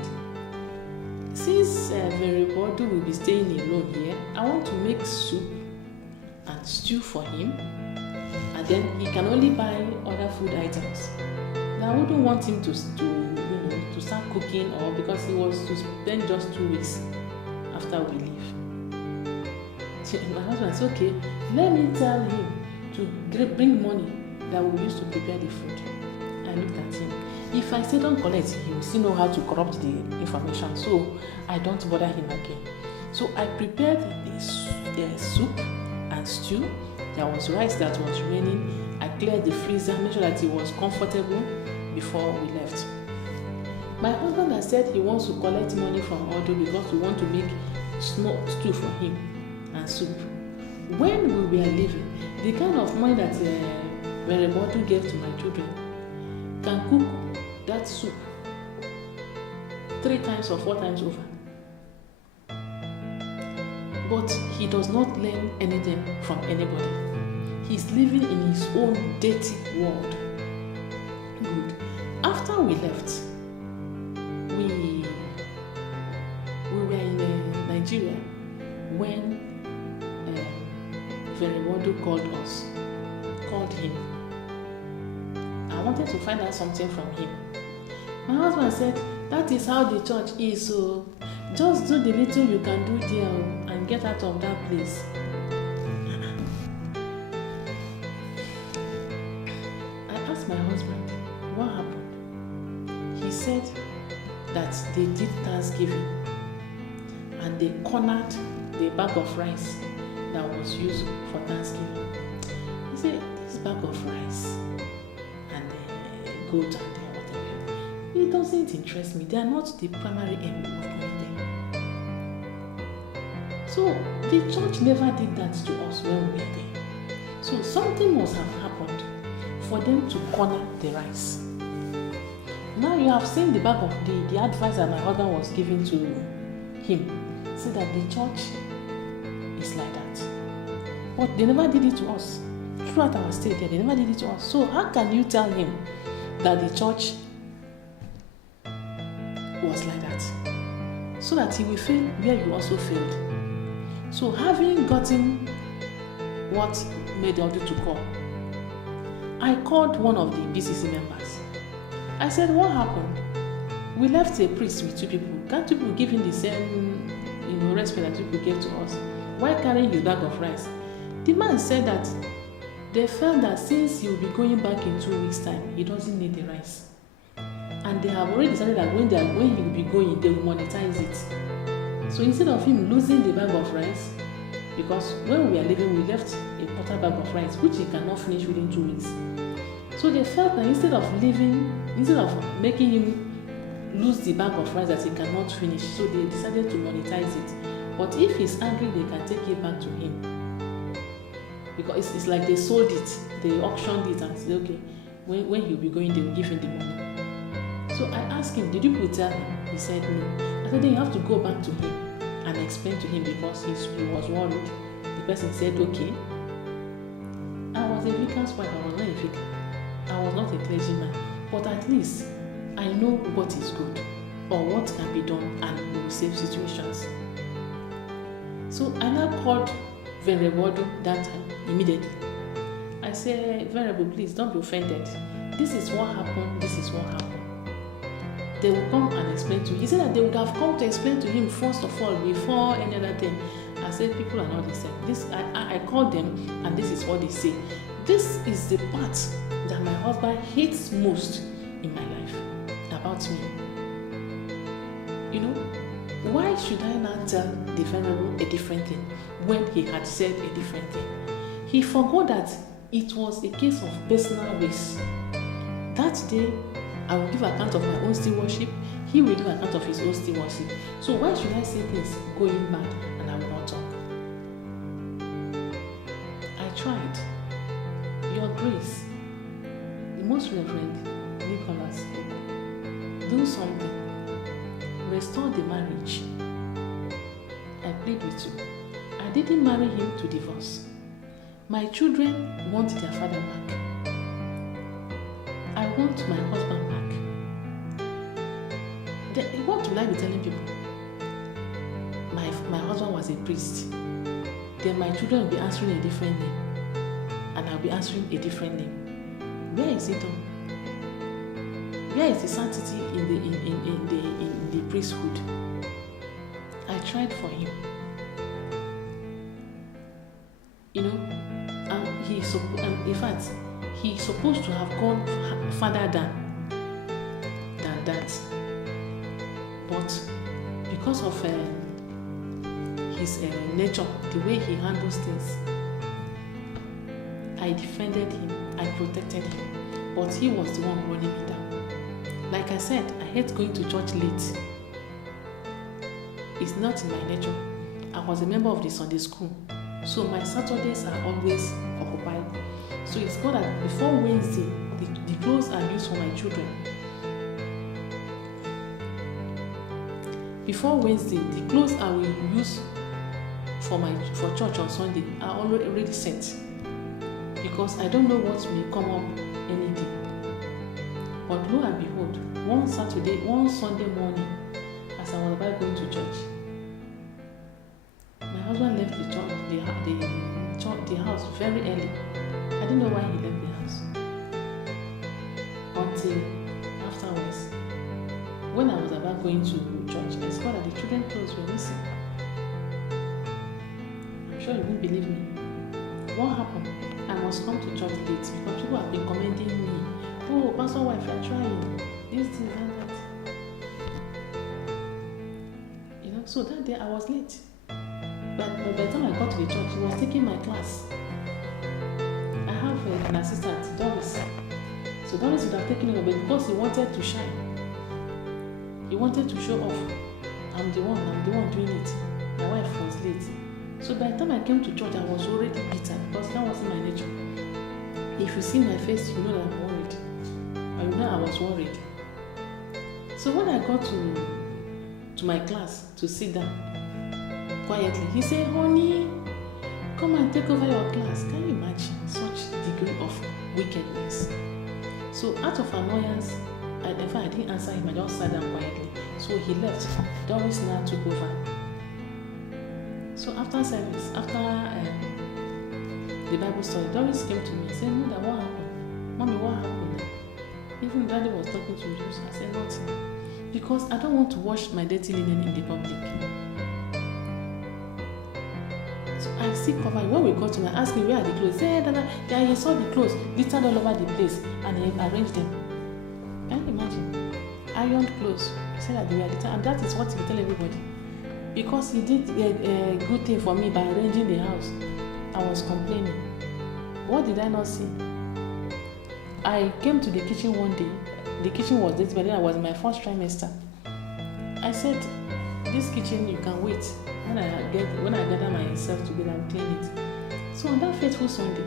since Venerable Odu will be staying alone here, I want to make soup and stew for him, and then he can only buy other food items. Now, I wouldn't want him to start cooking, or because he was to spend just 2 weeks after we leave. So my husband said, okay, let me tell him to bring money that we use to prepare the food. I looked at him. If I say don't collect, he will still know how to corrupt the information. So I don't bother him again. So I prepared the soup and stew. There was rice that was remaining. I cleared the freezer, made sure that he was comfortable before we left. My husband has said he wants to collect money from Odu because we want to make small stew for him and soup. When we were leaving, the kind of money that Venerable Odu gave to my children can cook that soup 3 times or 4 times over. But he does not learn anything from anybody. He's living in his own dirty world. Good. After we left, we were in Nigeria when Verewodu called him. I wanted to find out something from him. My husband said, that is how the church is, so just do the little you can do there and get out of that place. I asked my husband, what happened? He said that they did Thanksgiving and they cornered the bag of rice that was used for Thanksgiving. He said, this bag of rice and goat and whatever, it doesn't interest me. They are not the primary aim of community. So the church never did that to us when we were there. So something must have happened for them to corner the rice. Now you have seen the back of the advice that my husband was giving to him. See that the church is like that. But they never did it to us. Throughout our stay there, they never did it to us. So how can you tell him that the church was like that? So that he will fail where you also failed. So having gotten what made Odu to call, I called one of the BCC members. I said, what happened? We left a priest with two people. Can't people give him the same respect that people gave to us? Why carrying his bag of rice? The man said that they felt that since he will be going back in 2 weeks' time, he doesn't need the rice. And they have already decided that when he will be going, they will monetize it. So instead of him losing the bag of rice, because when we are leaving, we left a quarter bag of rice, which he cannot finish within 2 weeks. So they felt that instead of making him lose the bag of rice that he cannot finish, so they decided to monetize it. But if he's angry, they can take it back to him. Because it's like they sold it, they auctioned it and said, okay, when he'll be going, they will give him the money. So I asked him, did you tell him? He said no. I said, then you have to go back to him and explain to him because he was worried. The person said, okay. I was a vicar's wife, I was not a vicar. I was not a clergyman, but at least I know what is good or what can be done and will save situations. So I now called Verewodu that time immediately. I said, Venerable, please don't be offended. This is what happened, this is what happened. They will come and explain to you. He said that they would have come to explain to him first of all before any other thing. I said, people are not the same. I called them and this is what they say. This is the part that my husband hates most in my life about me. Why should I not tell the Venerable a different thing when he had said a different thing? He forgot that it was a case of personal ways. That day, I will give account of my own stewardship. He will give account of his own stewardship. So why should I say things going bad and I will not talk? I tried. Your Grace, the Most Reverend Nicholas, do something. Restore the marriage. I plead with you. I didn't marry him to divorce. My children want their father back. I want my husband back. Then, what will I be telling people? My husband was a priest. Then my children will be answering a different name. And I'll be answering a different name. Where is it on? Where is the sanctity in the priesthood? I tried for him. In fact, he's supposed to have gone further than that. But because of his nature, the way he handles things, I defended him, I protected him, but he was the one running me down. Like I said, I hate going to church late. It's not in my nature. I was a member of the Sunday school, so my Saturdays are always occupied. So it's got that before Wednesday, the clothes are used for my children. Before Wednesday, the clothes I will use for church on Sunday are already set, because I don't know what may come up any day. But lo and behold, one Sunday morning, as I was about going to church, my husband left the church, the house very early. I didn't know why he left the house until afterwards. When I was about going to church, I saw that the children's clothes were missing. I'm sure you won't believe me. What happened? I must come to church late because people have been commending me. Oh, pastor wife, you're trying. This, and that. So that day I was late. But by the time I got to the church, he was taking my class. I have an assistant, Doris. So Doris would have taken over because he wanted to shine. He wanted to show off. I'm the one doing it. My wife was late. So by the time I came to church, I was already bitter because that wasn't my nature. If you see my face, you know that I'm worried. Or you know I was worried. So when I got to my class to sit down quietly, he said, honey, come and take over your class. Can you imagine such degree of wickedness? So out of annoyance, I didn't answer him. I just sat down quietly. So he left. Doris now took over. So after service, after the Bible study, Doris came to me and said, Mother, what happened? Mommy, what happened? Even Daddy was talking to you. So I said, nothing. Because I don't want to wash my dirty linen in the public. So I still cover. When we got to me, I asked me where are the clothes. He said, Dada, he saw the clothes littered all over the place and he arranged them. Can you imagine? Ironed clothes. He said that they were littered, and that is what he tell everybody. Because he did a good thing for me by arranging the house. I was complaining. What did I not see? I came to the kitchen one day. The kitchen was dirty, but then I was in my first trimester. I said, this kitchen, you can wait. When I gather myself together and clean it. So on that fateful Sunday,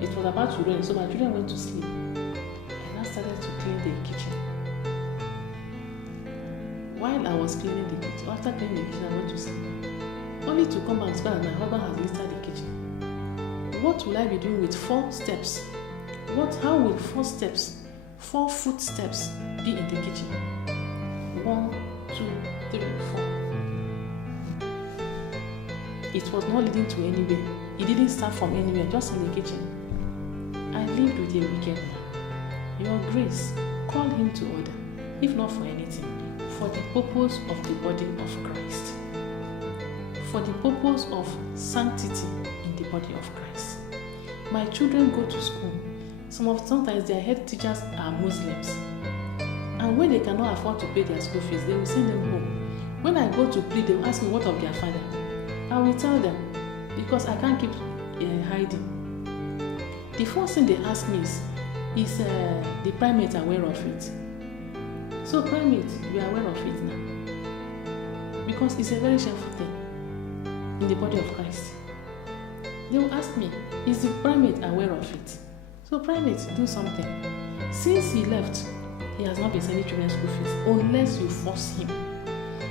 it was about to rain, so my children went to sleep. And I started to clean the kitchen. While I was cleaning the kitchen, after cleaning the kitchen, I went to sleep. Only to come back and discover that my husband has littered the kitchen. What will I be doing with 4 steps? How will 4 footsteps be in the kitchen? 1, 2, 3, 4. It was not leading to anywhere. It didn't start from anywhere, just in the kitchen. I lived with a wicked man. Your grace, call him to order, if not for anything, for the purpose of the body of Christ. For the purpose of sanctity in the body of Christ. My children go to school. Sometimes their head teachers are Muslims. And when they cannot afford to pay their school fees, they will send them home. When I go to plead, they will ask me what of their father. I will tell them, because I can't keep hiding. The first thing they ask me is the primate aware of it? So primate, we are aware of it now. Because it's a very shameful thing in the body of Christ. They will ask me, is the primate aware of it? So primate, do something. Since he left, he has not been sending children school fees unless you force him.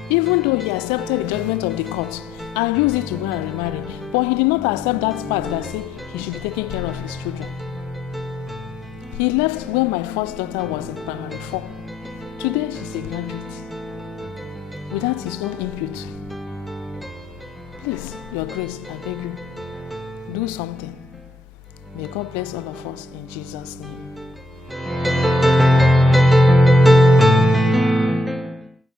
Even though he accepted the judgment of the court and used it to go and remarry, but he did not accept that part that said he should be taking care of his children. He left when my first daughter was in primary 4. Today she's a graduate without his own input. Please, your grace, I beg you, do something. May God bless all of us in Jesus' name.